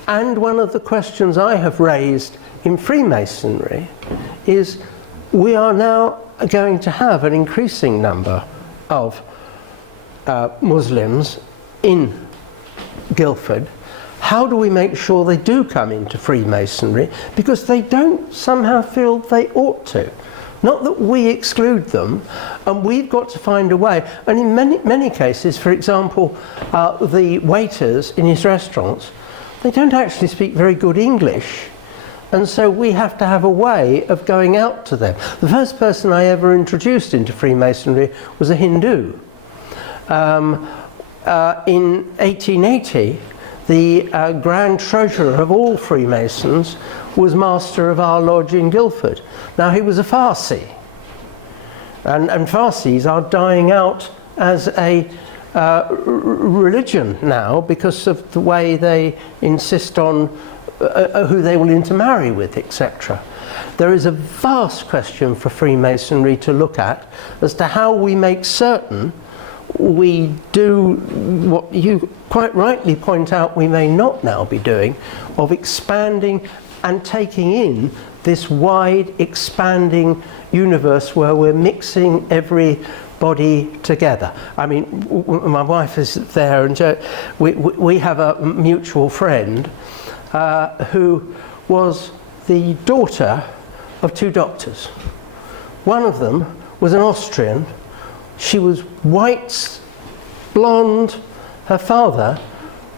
And one of the questions I have raised in Freemasonry is we are now going to have an increasing number of Muslims in Guildford. How do we make sure they do come into Freemasonry? Because they don't somehow feel they ought to. Not that we exclude them, and we've got to find a way. And in many cases, for example, the waiters in his restaurants, they don't actually speak very good English. And so we have to have a way of going out to them. The first person I ever introduced into Freemasonry was a Hindu. In 1880, the Grand Treasurer of all Freemasons was Master of our lodge in Guildford. Now, he was a Farsi, and Farsis are dying out as a religion now because of the way they insist on who they will intermarry with, etc. There is a vast question for Freemasonry to look at as to how we make certain we do what you quite rightly point out we may not now be doing, of expanding and taking in this wide expanding universe where we're mixing everybody together. I mean, my wife is there, and we have a mutual friend who was the daughter of 2 doctors. One of them was an Austrian. She was white, blonde. Her father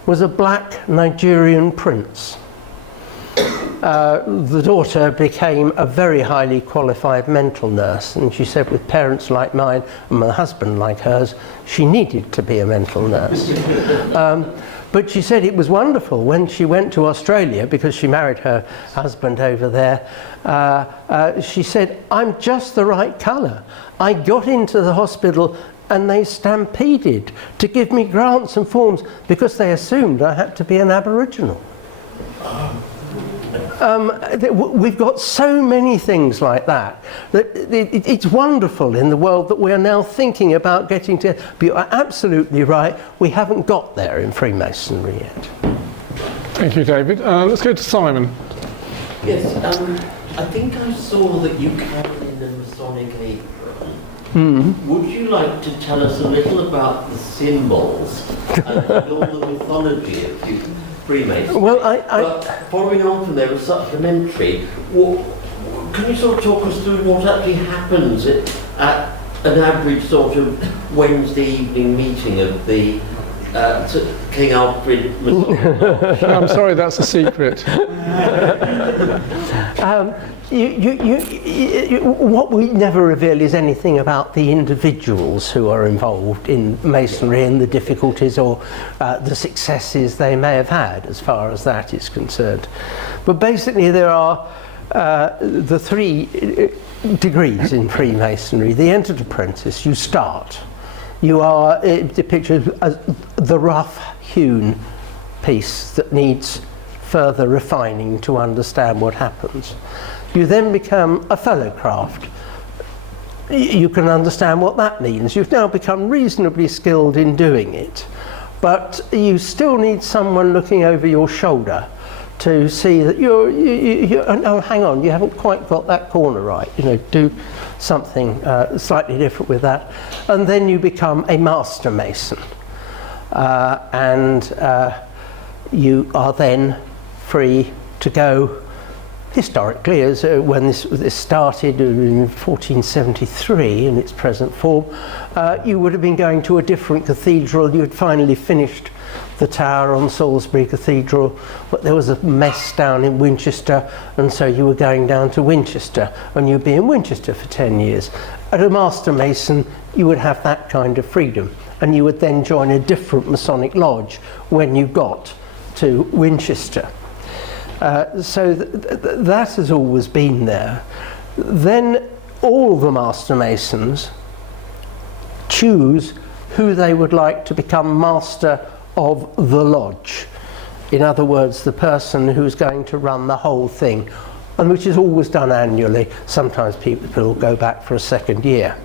was a black Nigerian prince. The daughter became a very highly qualified mental nurse, and she said with parents like mine and my husband like hers, she needed to be a mental nurse. But she said it was wonderful when she went to Australia, because she married her husband over there. She said, I'm just the right colour. I got into the hospital and they stampeded to give me grants and forms because they assumed I had to be an Aboriginal. We've got so many things like that, that it's wonderful in the world that we're now thinking about getting to. But you're absolutely right, we haven't got there in Freemasonry yet. Thank you, David. Let's go to Simon. Yes, I think I saw that you carried in the Masonic apron. Would you like to tell us a little about the symbols and all the mythology of you Freemasons? Well, but following on from there, a supplementary, can you sort of talk us through what actually happens at an average sort of Wednesday evening meeting of the King Alfred Masonic? I'm sorry, that's a secret. what we never reveal is anything about the individuals who are involved in Masonry and the difficulties or the successes they may have had, as far as that is concerned. But basically there are the three degrees in Freemasonry. The entered apprentice, you start. You are depicted as the rough-hewn piece that needs further refining to understand what happens. You then become a fellow craft. You can understand what that means. You've now become reasonably skilled in doing it, but you still need someone looking over your shoulder to see that oh, hang on, you haven't quite got that corner right. You know, do something slightly different with that. And then you become a master mason. You are then free to go. Historically, as when this started in 1473 in its present form, you would have been going to a different cathedral. You had finally finished the tower on Salisbury Cathedral, but there was a mess down in Winchester, and so you were going down to Winchester, and you'd be in Winchester for 10 years. At a Master Mason, you would have that kind of freedom, and you would then join a different Masonic lodge when you got to Winchester. So that has always been there. Then all the Master Masons choose who they would like to become master of the lodge. In other words, the person who's going to run the whole thing, and which is always done annually. Sometimes people go back for a second year.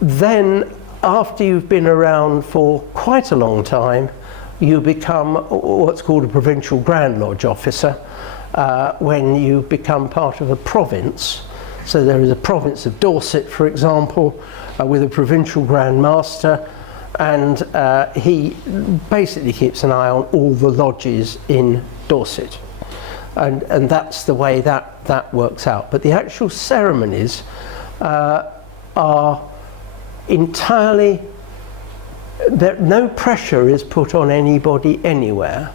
Then, after you've been around for quite a long time, you become what's called a provincial Grand Lodge officer when you become part of a province. So there is a province of Dorset, for example, with a provincial Grand Master, and he basically keeps an eye on all the lodges in Dorset. And that's the way that works out. But the actual ceremonies are entirely, no pressure is put on anybody anywhere.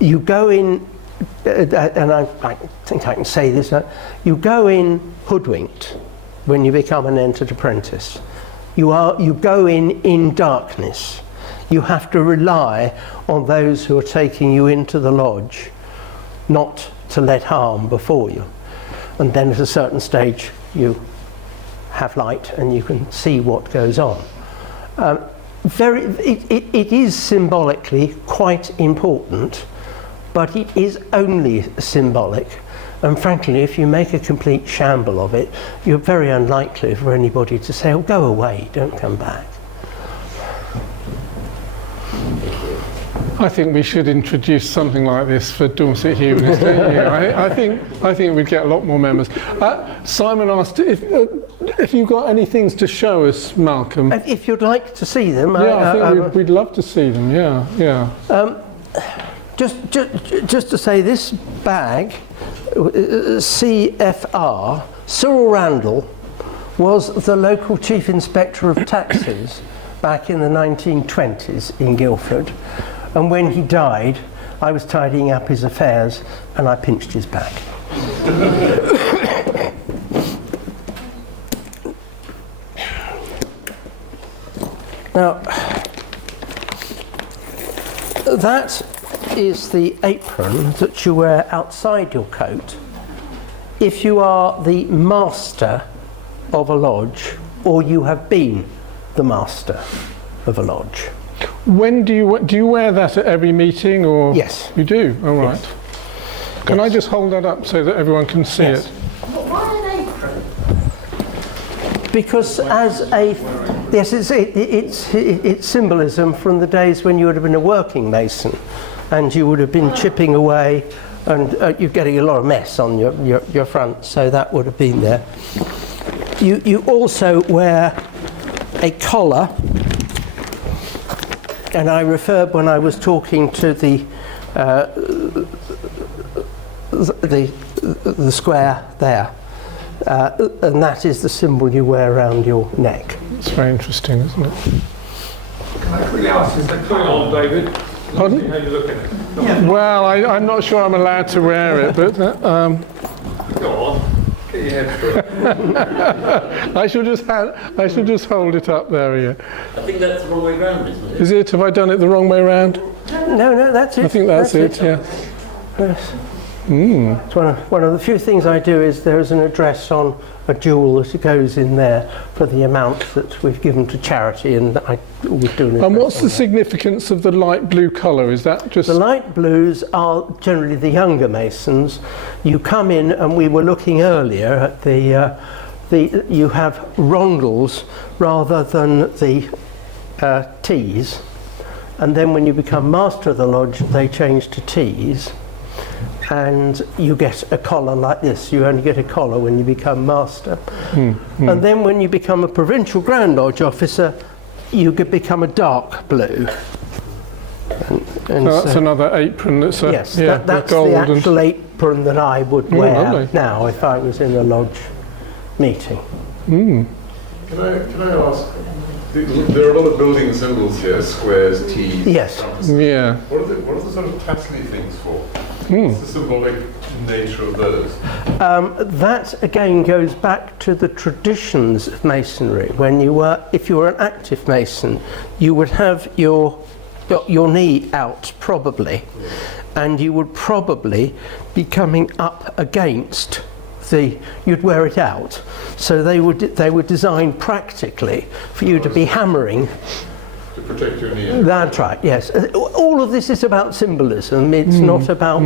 You go in, and I think I can say this, you go in hoodwinked when you become an entered apprentice. You go in darkness. You have to rely on those who are taking you into the lodge not to let harm befall you. And then at a certain stage you have light and you can see what goes on. It is symbolically quite important, but it is only symbolic. And frankly, if you make a complete shamble of it, you're very unlikely for anybody to say, oh, go away, don't come back. I think we should introduce something like this for Dorset Humanists, don't you? I think we'd get a lot more members. Simon asked if you've got any things to show us, Malcolm. If you'd like to see them. Yeah, I think we'd love to see them, yeah. Just to say, this bag, CFR, Cyril Randall was the local chief inspector of taxes back in the 1920s in Guildford, and when he died I was tidying up his affairs and I pinched his back. Now that is the apron that you wear outside your coat if you are the master of a lodge or you have been the master of a lodge. When do you wear that at every meeting, or? Yes. You do? All right. Yes. Can I just hold that up so that everyone can see it? Why an apron? Because it's symbolism from the days when you would have been a working mason and you would have been chipping away and you're getting a lot of mess on your front, so that would have been there. You also wear a collar, and I referred when I was talking to the square there, and that is the symbol you wear around your neck. It's very interesting, isn't it? Can I quickly ask, is the collar, David, Pardon? How you look at it? Well, I'm not sure I'm allowed to wear it, but Go on. Get your head through it. I shall just hold it up there. Yeah. I think that's the wrong way round, isn't it? Is it? Have I done it the wrong way round? No, that's it. I think that's it. Yeah. Yes. It's one of the few things I do is there is an address on a jewel that goes in there for the amount that we've given to charity, and I always do an address. And what's on the that. significance of the light blue colour? Is that just The light blues are generally the younger Masons. You come in, and we were looking earlier at you have rondels rather than the T's, and then when you become Master of the Lodge, they change to T's. And you get a collar like this. You only get a collar when you become master. And then when you become a provincial Grand Lodge officer, you become a dark blue. And so that's another apron that's yes, yeah, that's gold the and actual apron that I would wear lovely. now if I was in a lodge meeting. Can I ask, there are a lot of building symbols here, squares, T's, Yes. trumpets. yeah. What are the sort of tassely things for? What's the symbolic nature of those? That again goes back to the traditions of Masonry. If you were an active Mason, you would have your knee out probably, and you would probably be coming up against you'd wear it out. So they were designed practically for you to be hammering. To protect your knee. That's right, yes. All of this is about symbolism. It's not about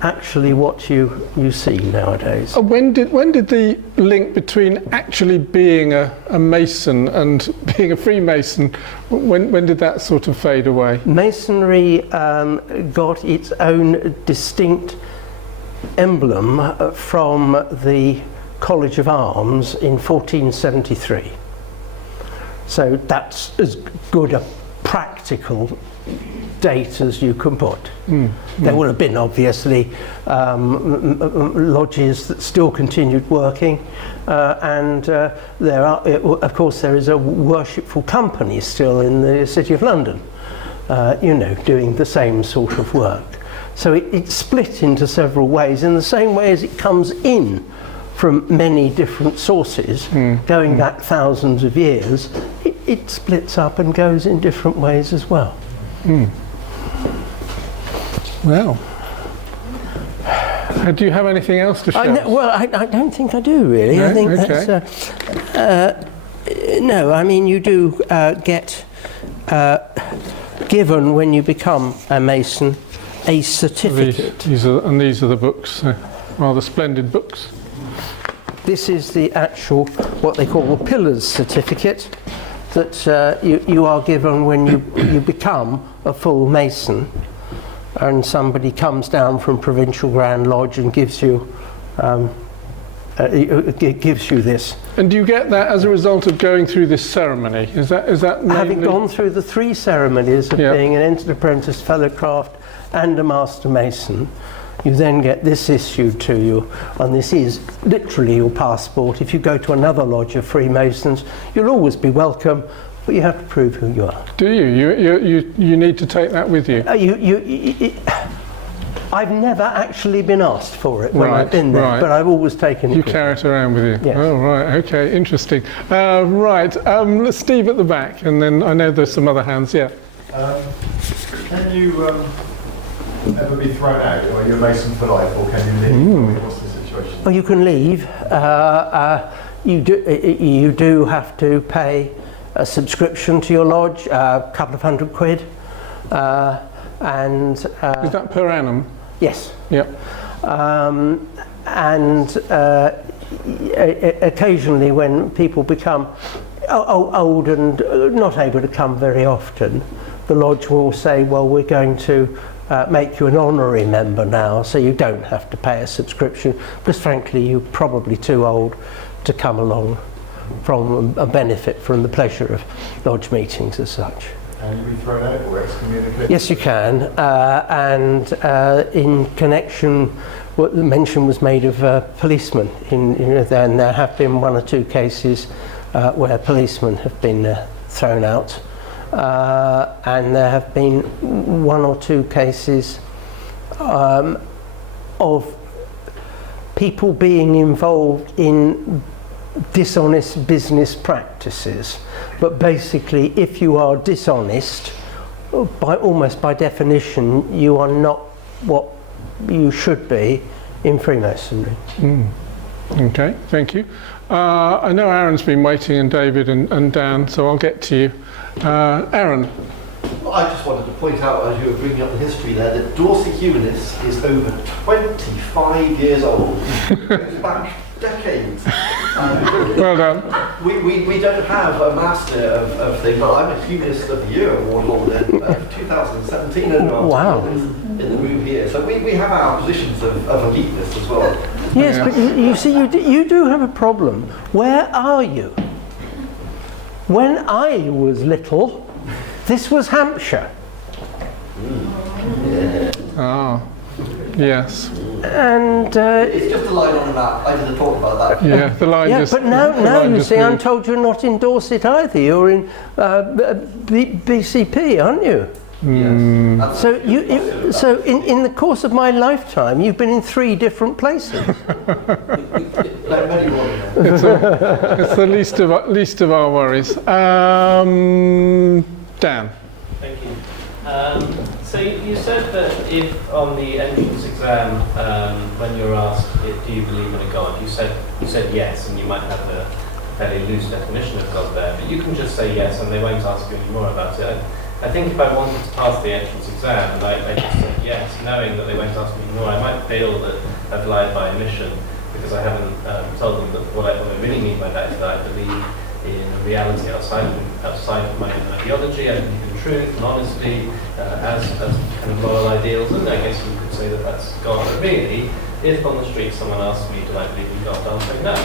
actually what you see nowadays. When did the link between actually being a Mason and being a Freemason, when did that sort of fade away? Masonry got its own distinct emblem from the College of Arms in 1473. So that's as good a practical date as you can put. There would have been obviously lodges that still continued working, and of course there is a worshipful company still in the City of London, doing the same sort of work. So it's split into several ways, in the same way as it comes in from many different sources, going back thousands of years, it splits up and goes in different ways as well. Well, do you have anything else to share? I don't think I do really. No? I think Okay. that's no. I mean, you do get given when you become a Mason a certificate. These are the books, rather splendid books. This is the actual, what they call the Pillars certificate, that you are given when you become a full Mason, and somebody comes down from Provincial Grand Lodge and gives you this. And do you get that as a result of going through this ceremony? Is that Having mainly? gone through the 3 ceremonies of being an entered apprentice, fellow craft, and a master mason, you then get this issued to you, and this is literally your passport. If you go to another lodge of Freemasons, you'll always be welcome, but you have to prove who you are. Do you need to take that with you? I've never actually been asked for it when Right, I've been there, right. but I've always taken it. You with carry it around with you? Yes. Oh, right, okay, interesting. Right, Steve at the back, and then I know there's some other hands, yeah. Can you ever be thrown out? Or are you a Mason for life, or can you leave? I mean, what's the situation? Well, you can leave. You do have to pay a subscription to your lodge, a couple of £100, and Is that per annum? yes. Yep. And occasionally when people become old and not able to come very often, the lodge will say, well, we're going to make you an honorary member now, so you don't have to pay a subscription, because frankly you're probably too old to come along from a benefit from the pleasure of lodge meetings as such. Can you be thrown out or excommunicated? Yes, you can, and in connection, what the mention was made of policemen. Then there have been 1 or 2 cases where policemen have been thrown out, and there have been one or two cases of people being involved in dishonest business practices. But basically, if you are dishonest, almost by definition, you are not what you should be in Freemasonry. Okay, thank you. I know Aaron's been waiting, and David and Dan, so I'll get to you. Aaron. Well, I just wanted to point out, as you were bringing up the history there, that Dorset Humanists is over 25 years old. It goes back decades. Well done. We don't have a master of things. Well, I'm a Humanist of the Year award holder in 2017 and Wow. in the room here. So we have our positions of eliteness as well. Yes, but you see, you do have a problem. Where are you? When I was little, this was Hampshire. Ah, yes. And It's just a line on a map. I didn't talk about that. Yeah, the line yeah, just... but now the line you just see, I'm moved. told you're not in Dorset either. You're in BCP, aren't you? Yes. So in the course of my lifetime, you've been in 3 different places. Like many women. It's the least of our worries. Dan. Thank you. So you said that if on the entrance exam, when you're asked, do you believe in a God, you said yes, and you might have a fairly loose definition of God there, but you can just say yes, and they won't ask you any more about it. I think if I wanted to pass the entrance exam and I just said yes, knowing that they won't ask me any more, I might feel that I've lied by omission because I haven't told them that what I really mean by that is that I believe in a reality outside of my own ideology. I believe in truth and honesty as kind of moral ideals, and I guess you could say that that's God. But really, if on the street someone asks me, do I believe in God, I'll say no.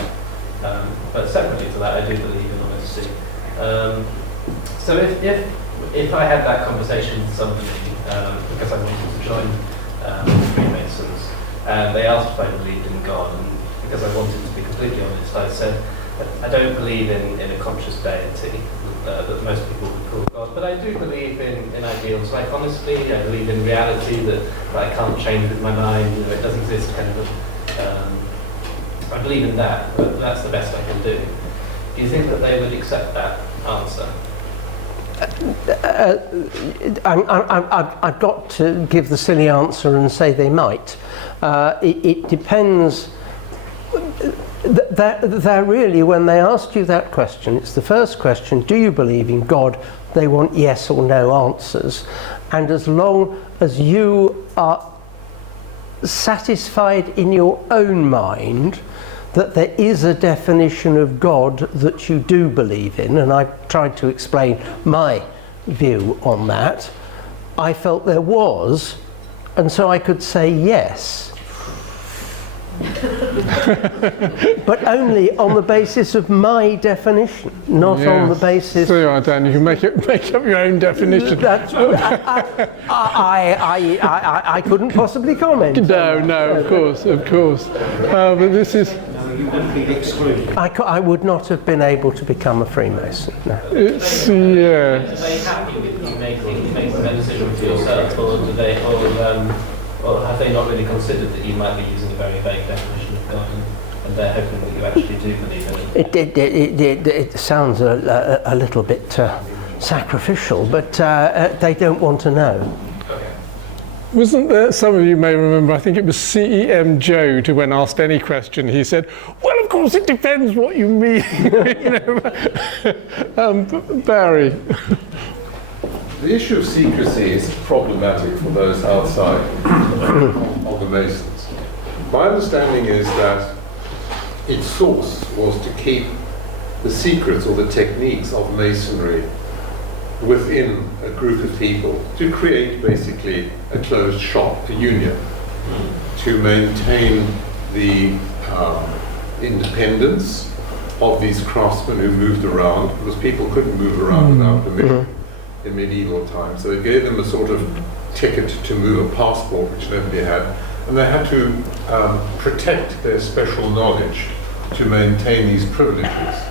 But separately to that, I do believe in honesty. So if I had that conversation with somebody, because I wanted to join Freemasons, and they asked if I believed in God, and because I wanted to be completely honest, I said, I don't believe in a conscious deity that most people would call God, but I do believe in ideals like honesty. I believe in reality that I can't change with my mind, it does exist kind of. I believe in that, but that's the best I can do. Do you think that they would accept that answer? I've got to give the silly answer and say they might. It depends. They're really, when they ask you that question, it's the first question, do you believe in God? They want yes or no answers. And as long as you are satisfied in your own mind that there is a definition of God that you do believe in, and I've tried to explain my view on that, I felt there was, and so I could say yes. But only on the basis of my definition, not on the basis. So you are, Dan. You can make up your own definition. That's, I couldn't possibly comment. No, of course. But this is. You wouldn't be excluded. I would not have been able to become a Freemason. No. It's Are they happy with you making that decision for yourself, or have they not really considered that you might be using a very vague definition of God, and they're hoping that you actually do believe in it? It sounds a little bit sacrificial, but they don't want to know. Wasn't there, some of you may remember, I think it was CEM Joad who, when asked any question, he said, well, of course, it depends what you mean. Barry. The issue of secrecy is problematic for those outside of the Masons. My understanding is that its source was to keep the secrets or the techniques of Masonry within a group of people, to create basically a closed shop, a union, to maintain the independence of these craftsmen who moved around, because people couldn't move around without permission in medieval times. So it gave them a sort of ticket to move, a passport, which nobody had, and they had to protect their special knowledge to maintain these privileges.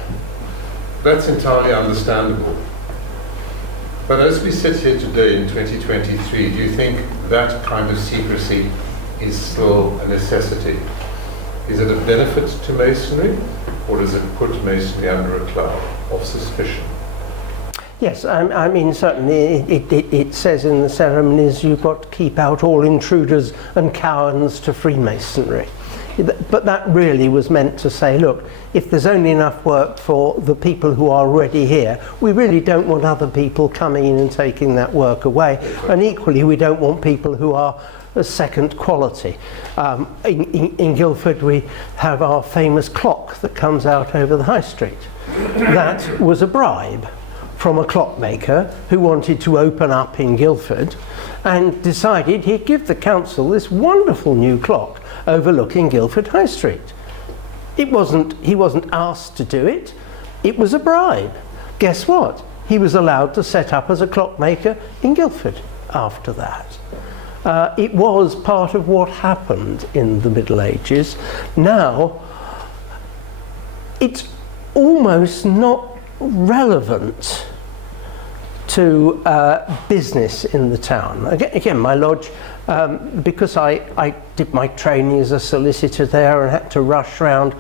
That's entirely understandable. But as we sit here today in 2023, do you think that kind of secrecy is still a necessity? Is it a benefit to Masonry, or does it put Masonry under a cloud of suspicion? Yes, I mean, certainly it says in the ceremonies you've got to keep out all intruders and cowards to Freemasonry. But that really was meant to say, look, if there's only enough work for the people who are already here, we really don't want other people coming in and taking that work away. And equally, we don't want people who are second quality. In Guildford, we have our famous clock that comes out over the high street. That was a bribe from a clockmaker who wanted to open up in Guildford and decided he'd give the council this wonderful new clock overlooking Guildford High Street. He wasn't asked to do it, it was a bribe. Guess what? He was allowed to set up as a clockmaker in Guildford after that. It was part of what happened in the Middle Ages. Now, it's almost not relevant to business in the town. Again, my lodge, because I did my training as a solicitor there and had to rush around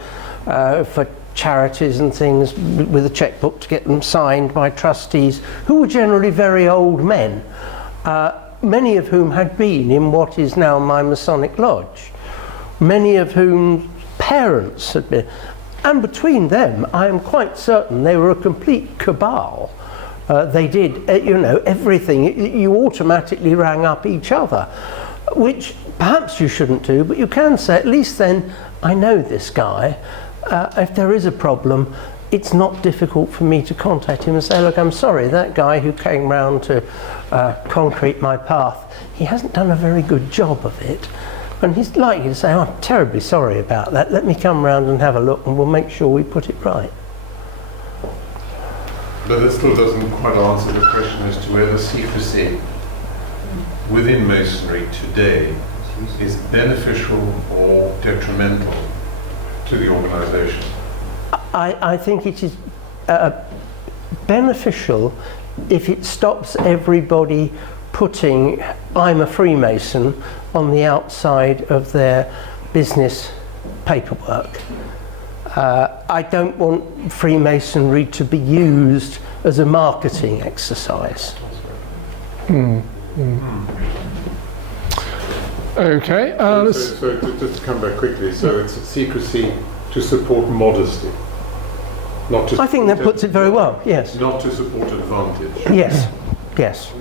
for charities and things with a checkbook to get them signed by trustees, who were generally very old men, many of whom had been in what is now my Masonic lodge, many of whom parents had been. And between them, I am quite certain they were a complete cabal. They did, everything. You automatically rang up each other, which perhaps you shouldn't do, but you can say, at least then, I know this guy. If there is a problem, it's not difficult for me to contact him and say, look, I'm sorry, that guy who came round to concrete my path, he hasn't done a very good job of it. And he's likely to say, oh, I'm terribly sorry about that. Let me come round and have a look and we'll make sure we put it right. But that still doesn't quite answer the question as to whether secrecy within Masonry today is beneficial or detrimental to the organisation. I think it is beneficial if it stops everybody putting I'm a Freemason on the outside of their business paperwork. I don't want Freemasonry to be used as a marketing exercise. Okay. So just to come back quickly, so it's a secrecy to support modesty. Not to I think that puts it very well, yes. Not to support advantage. Yes, yes.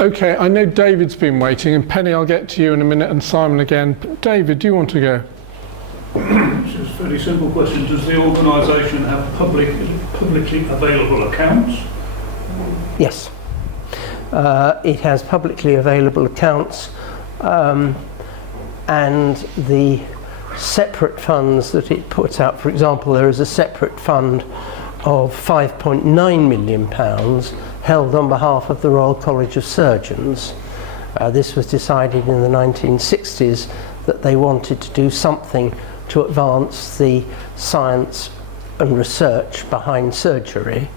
Okay, I know David's been waiting, and Penny, I'll get to you in a minute, and Simon again. David, do you want to go? It's a fairly simple question. Does the organisation have publicly available accounts? Yes. It has publicly available accounts, and the separate funds that it puts out. For example, there is a separate fund of £5.9 million held on behalf of the Royal College of Surgeons. This was decided in the 1960s that they wanted to do something to advance the science and research behind surgery,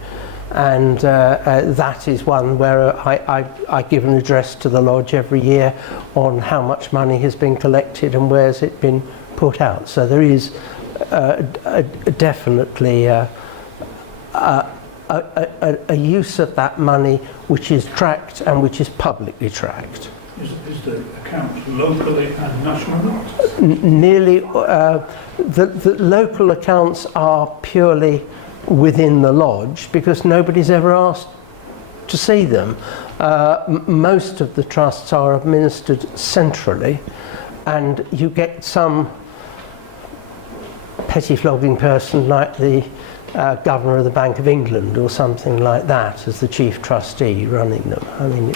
and that is one where I give an address to the lodge every year on how much money has been collected and where's it been put out. So there is definitely a use of that money which is tracked and which is publicly tracked. Is the account locally and nationally? Nearly, the local accounts are purely within the lodge because nobody's ever asked to see them. Most of the trusts are administered centrally, and you get some petty-flogging person like the Governor of the Bank of England or something like that as the chief trustee running them. I mean,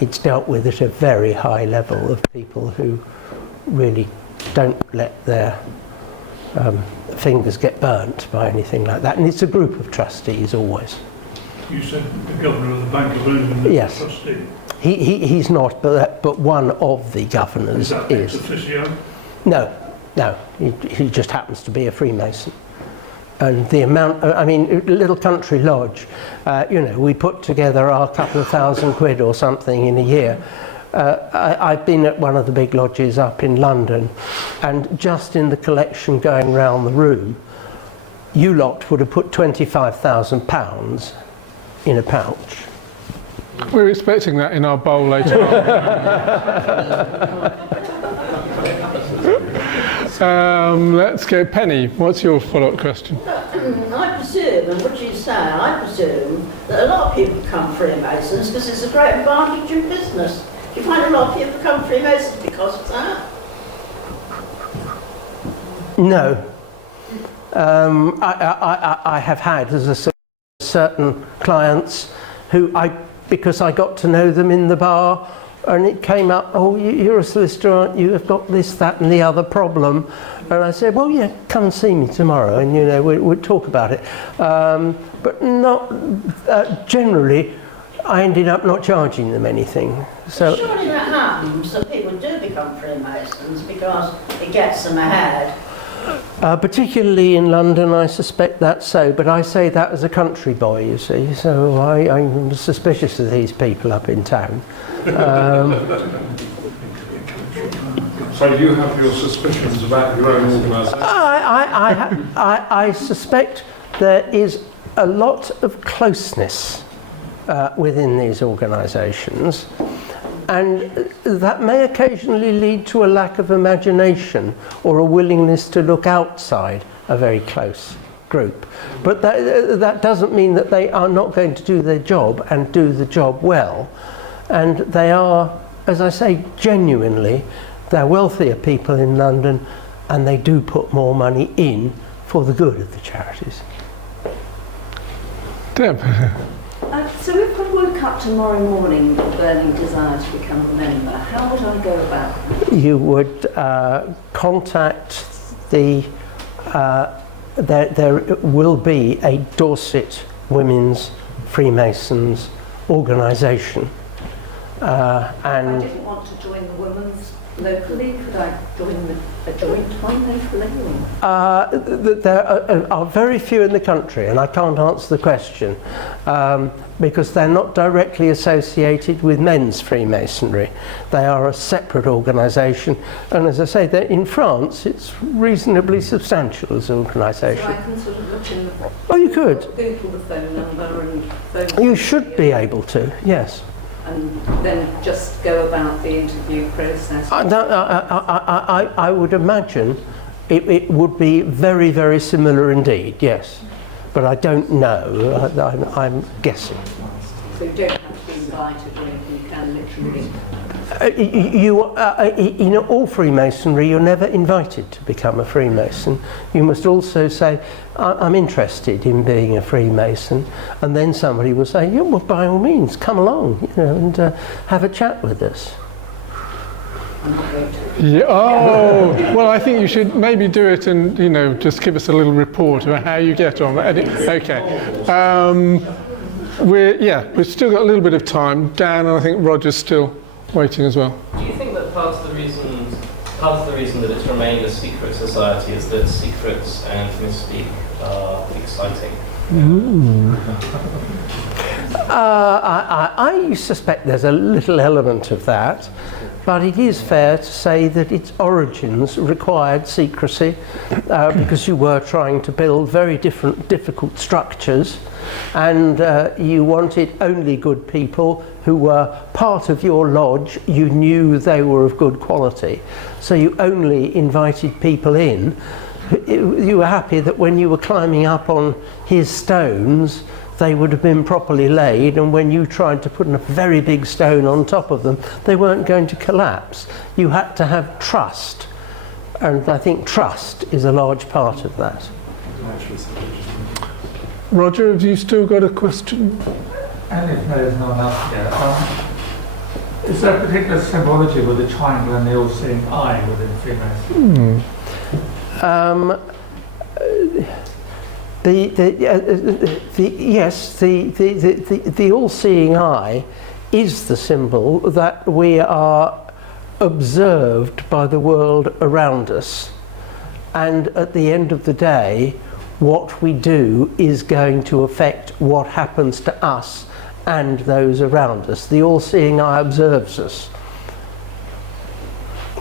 it's dealt with at a very high level of people who really don't let their fingers get burnt by anything like that. And it's a group of trustees always. You said the Governor of the Bank of England is yes. a trustee? He's not, but one of the governors is. That ex officio? No, he just happens to be a Freemason. And the amount, I mean, little country lodge, you know, we put together our couple of £1,000 or something in a year. I've been at one of the big lodges up in London, and just in the collection going round the room, you lot would have put £25,000 in a pouch. We're expecting that in our bowl later on. Let's go. Penny, what's your follow-up question? I presume, and what you say, I presume that a lot of people become Freemasons because it's a great advantage in business. Do you find a lot of people become Freemasons because of that? No. I have had, as I said, certain clients who because I got to know them in the bar, and it came up, oh, you're a solicitor, aren't you? You've got this, that and the other problem. And I said, well, yeah, come and see me tomorrow, and, you know, we'll talk about it. But not, generally, I ended up not charging them anything. So surely that happens, that people do become Freemasons because it gets them ahead. Particularly in London, I suspect that's so, but I say that as a country boy, you see, so I'm suspicious of these people up in town. So you have your suspicions about your own organisation? I suspect there is a lot of closeness within these organisations, and that may occasionally lead to a lack of imagination or a willingness to look outside a very close group. But that doesn't mean that they are not going to do their job and do the job well. And they are, as I say, genuinely, they're wealthier people in London, and they do put more money in for the good of the charities. Deb. So if I woke up tomorrow morning with a burning desire to become a member, how would I go about that? You would contact the, there will be a Dorset Women's Freemasons organisation. If I didn't want to join the women's locally, could I join a joint one locally? There are very few in the country, and I can't answer the question because they're not directly associated with men's Freemasonry. They are a separate organisation, and as I say, in France it's reasonably substantial as an organisation. So I can sort of look in the... Oh, you could. Google the phone number and phone... You should be able to, yes. And then just go about the interview process. I would imagine it would be very, very similar indeed, yes. But I don't know, I'm guessing. So you don't have to be invited or anything, you can literally... In all Freemasonry, you're never invited to become a Freemason. You must also say, I'm interested in being a Freemason, and then somebody will say, yeah, well, by all means, come along, you know, and have a chat with us. Yeah, oh, well, I think you should maybe do it and, you know, just give us a little report about how you get on. Okay. We've still got a little bit of time. Dan, and I think Roger's still waiting as well. Do you think that part of the reason that it's remained a secret society is that secrets and mystique are exciting? I suspect there's a little element of that, but it is fair to say that its origins required secrecy because you were trying to build very difficult structures, and you wanted only good people who were part of your lodge. You knew they were of good quality, so you only invited people in. You were happy that when you were climbing up on his stones, they would have been properly laid, and when you tried to put a very big stone on top of them, they weren't going to collapse. You had to have trust, and I think trust is a large part of that. Roger, have you still got a question? And if there's no one else here, is there a particular symbology with the triangle and the all-seeing eye within Freemasonry? The all-seeing eye is the symbol that we are observed by the world around us, and at the end of the day what we do is going to affect what happens to us and those around us. The all-seeing eye observes us.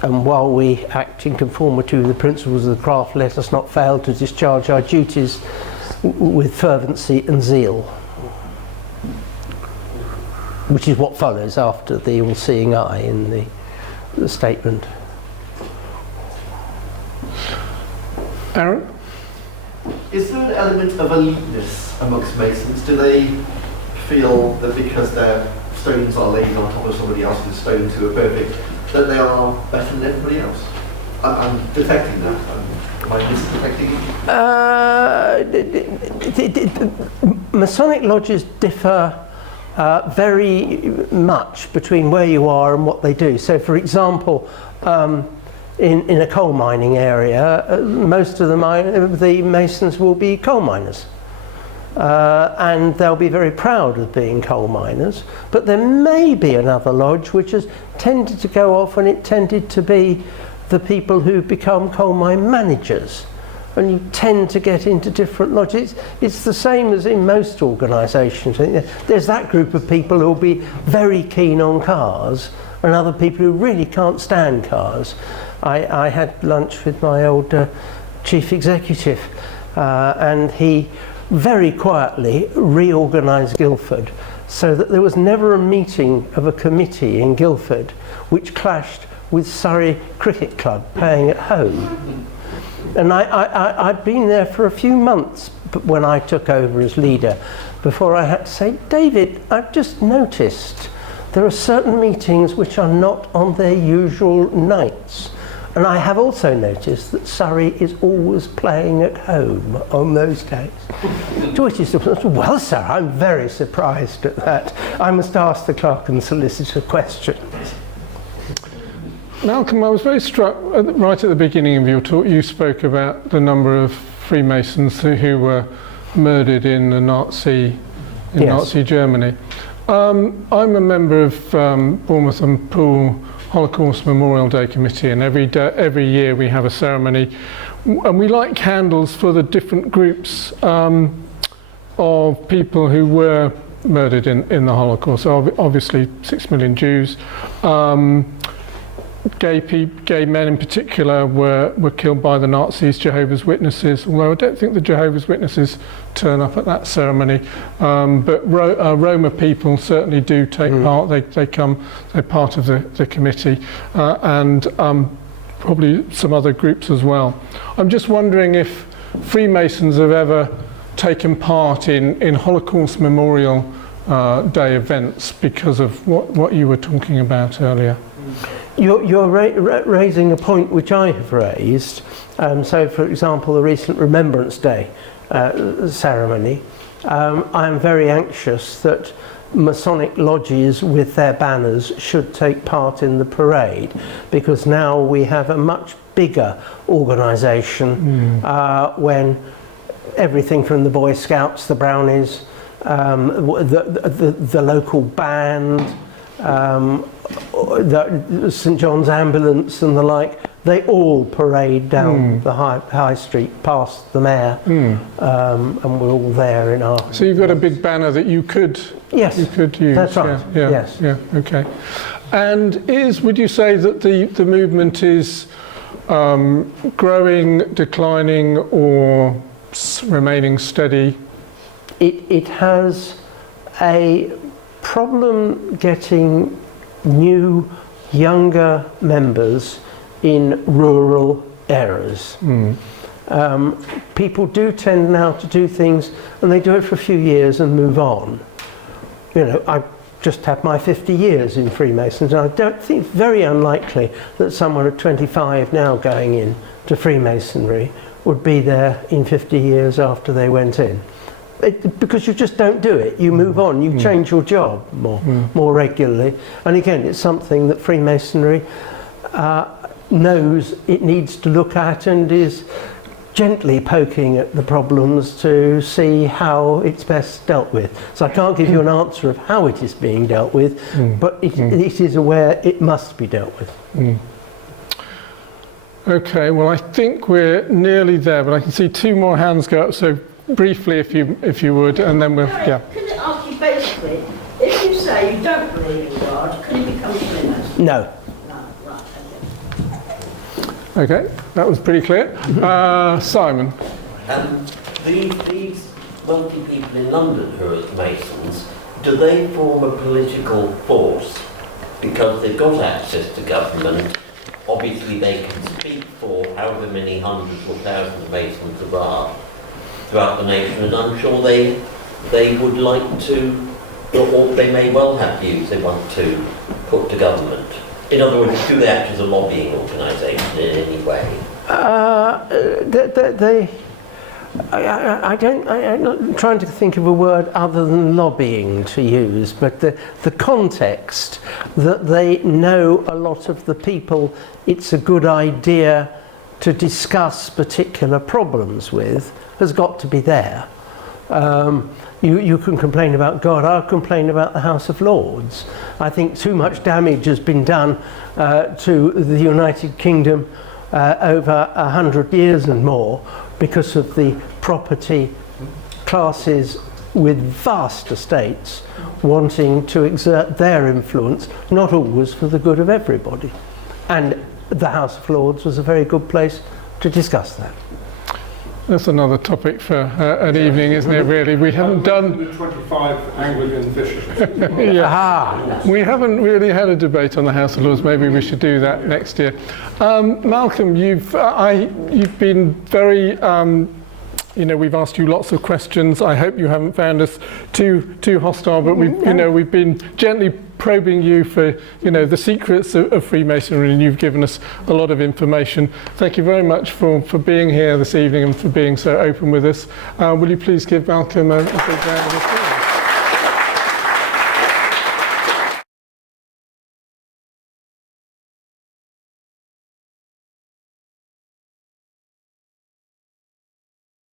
And while we act in conformity with the principles of the craft, let us not fail to discharge our duties with fervency and zeal. Which is what follows after the all-seeing eye in the statement. Aaron? Is there an element of eliteness amongst Masons? Do they feel that because their stones are laid on top of somebody else's stones who are perfect, that they are better than everybody else? I'm detecting that. Am I misdetecting? Masonic lodges differ very much between where you are and what they do. So, for example, in a coal mining area, most of the Masons will be coal miners. And they'll be very proud of being coal miners. But there may be another lodge which has tended to go off, and it tended to be the people who become coal mine managers. And you tend to get into different lodges. It's the same as in most organisations. There's that group of people who will be very keen on cars, and other people who really can't stand cars. I had lunch with my old chief executive, and he very quietly reorganised Guildford so that there was never a meeting of a committee in Guildford which clashed with Surrey Cricket Club playing at home. And I'd been there for a few months when I took over as leader before I had to say, David, I've just noticed there are certain meetings which are not on their usual nights. And I have also noticed that Surrey is always playing at home on those days. To which he said, well, sir, I'm very surprised at that. I must ask the clerk and solicitor questions. Malcolm, I was very struck right at the beginning of your talk. You spoke about the number of Freemasons who were murdered in the Nazi Germany. I'm a member of Bournemouth and Poole Holocaust Memorial Day Committee, and every year we have a ceremony, and we light candles for the different groups of people who were murdered in the Holocaust. So obviously 6 million Jews. Gay men in particular were killed by the Nazis, Jehovah's Witnesses, although I don't think the Jehovah's Witnesses turn up at that ceremony. But Roma people certainly do take part. They're part of the committee, and probably some other groups as well. I'm just wondering if Freemasons have ever taken part in Holocaust Memorial Day events because of what you were talking about earlier. You're raising a point which I have raised. So, for example, the recent Remembrance Day ceremony, I am very anxious that Masonic lodges with their banners should take part in the parade, because now we have a much bigger organisation when everything from the Boy Scouts, the Brownies, the local band, the St John's Ambulance and the like, they all parade down the high street past the mayor, and we're all there in our... So you've got a big banner that you could use? That's right, yes. Yeah, okay. And would you say that the movement is growing, declining, or remaining steady? It has a problem getting new, younger members in rural areas. People do tend now to do things, and they do it for a few years and move on. You know, I just had my 50 years in Freemasons, and I don't think, very unlikely that someone at 25 now going in to Freemasonry would be there in 50 years after they went in. Because you just don't do it. You move on. You change your job more regularly. And again, it's something that Freemasonry knows it needs to look at, and is gently poking at the problems to see how it's best dealt with. So I can't give you an answer of how it is being dealt with, but it is aware it must be dealt with. Okay, well, I think we're nearly there, but I can see 2 more hands go up. So briefly, if you would, and then we'll, yeah. Can I ask you basically, if you say you don't believe in God, can you become a Freemason? No. No, right, Okay, that was pretty clear. Simon. These wealthy people in London who are Masons, do they form a political force because they've got access to government? Obviously they can speak for however many hundreds or thousands of Masons there are throughout the nation, and I'm sure they would like to, or they may well have views they want to put to government. In other words, do they act as a lobbying organisation in any way? I'm not trying to think of a word other than lobbying to use, but the context that they know a lot of the people it's a good idea to discuss particular problems with has got to be there. You can complain about God, I'll complain about the House of Lords. I think too much damage has been done to the United Kingdom over 100 years and more because of the property classes with vast estates wanting to exert their influence, not always for the good of everybody. And the House of Lords was a very good place to discuss that. That's another topic for an evening, isn't it, really? We haven't done... The 25 Anglican bishops. Yeah. We haven't really had a debate on the House of Lords. Maybe we should do that next year. Malcolm, you've been very... we've asked you lots of questions. I hope you haven't found us too hostile, but we've been gently probing you for, the secrets of Freemasonry, and you've given us a lot of information. Thank you very much for being here this evening and for being so open with us. Will you please give Malcolm a big round of applause?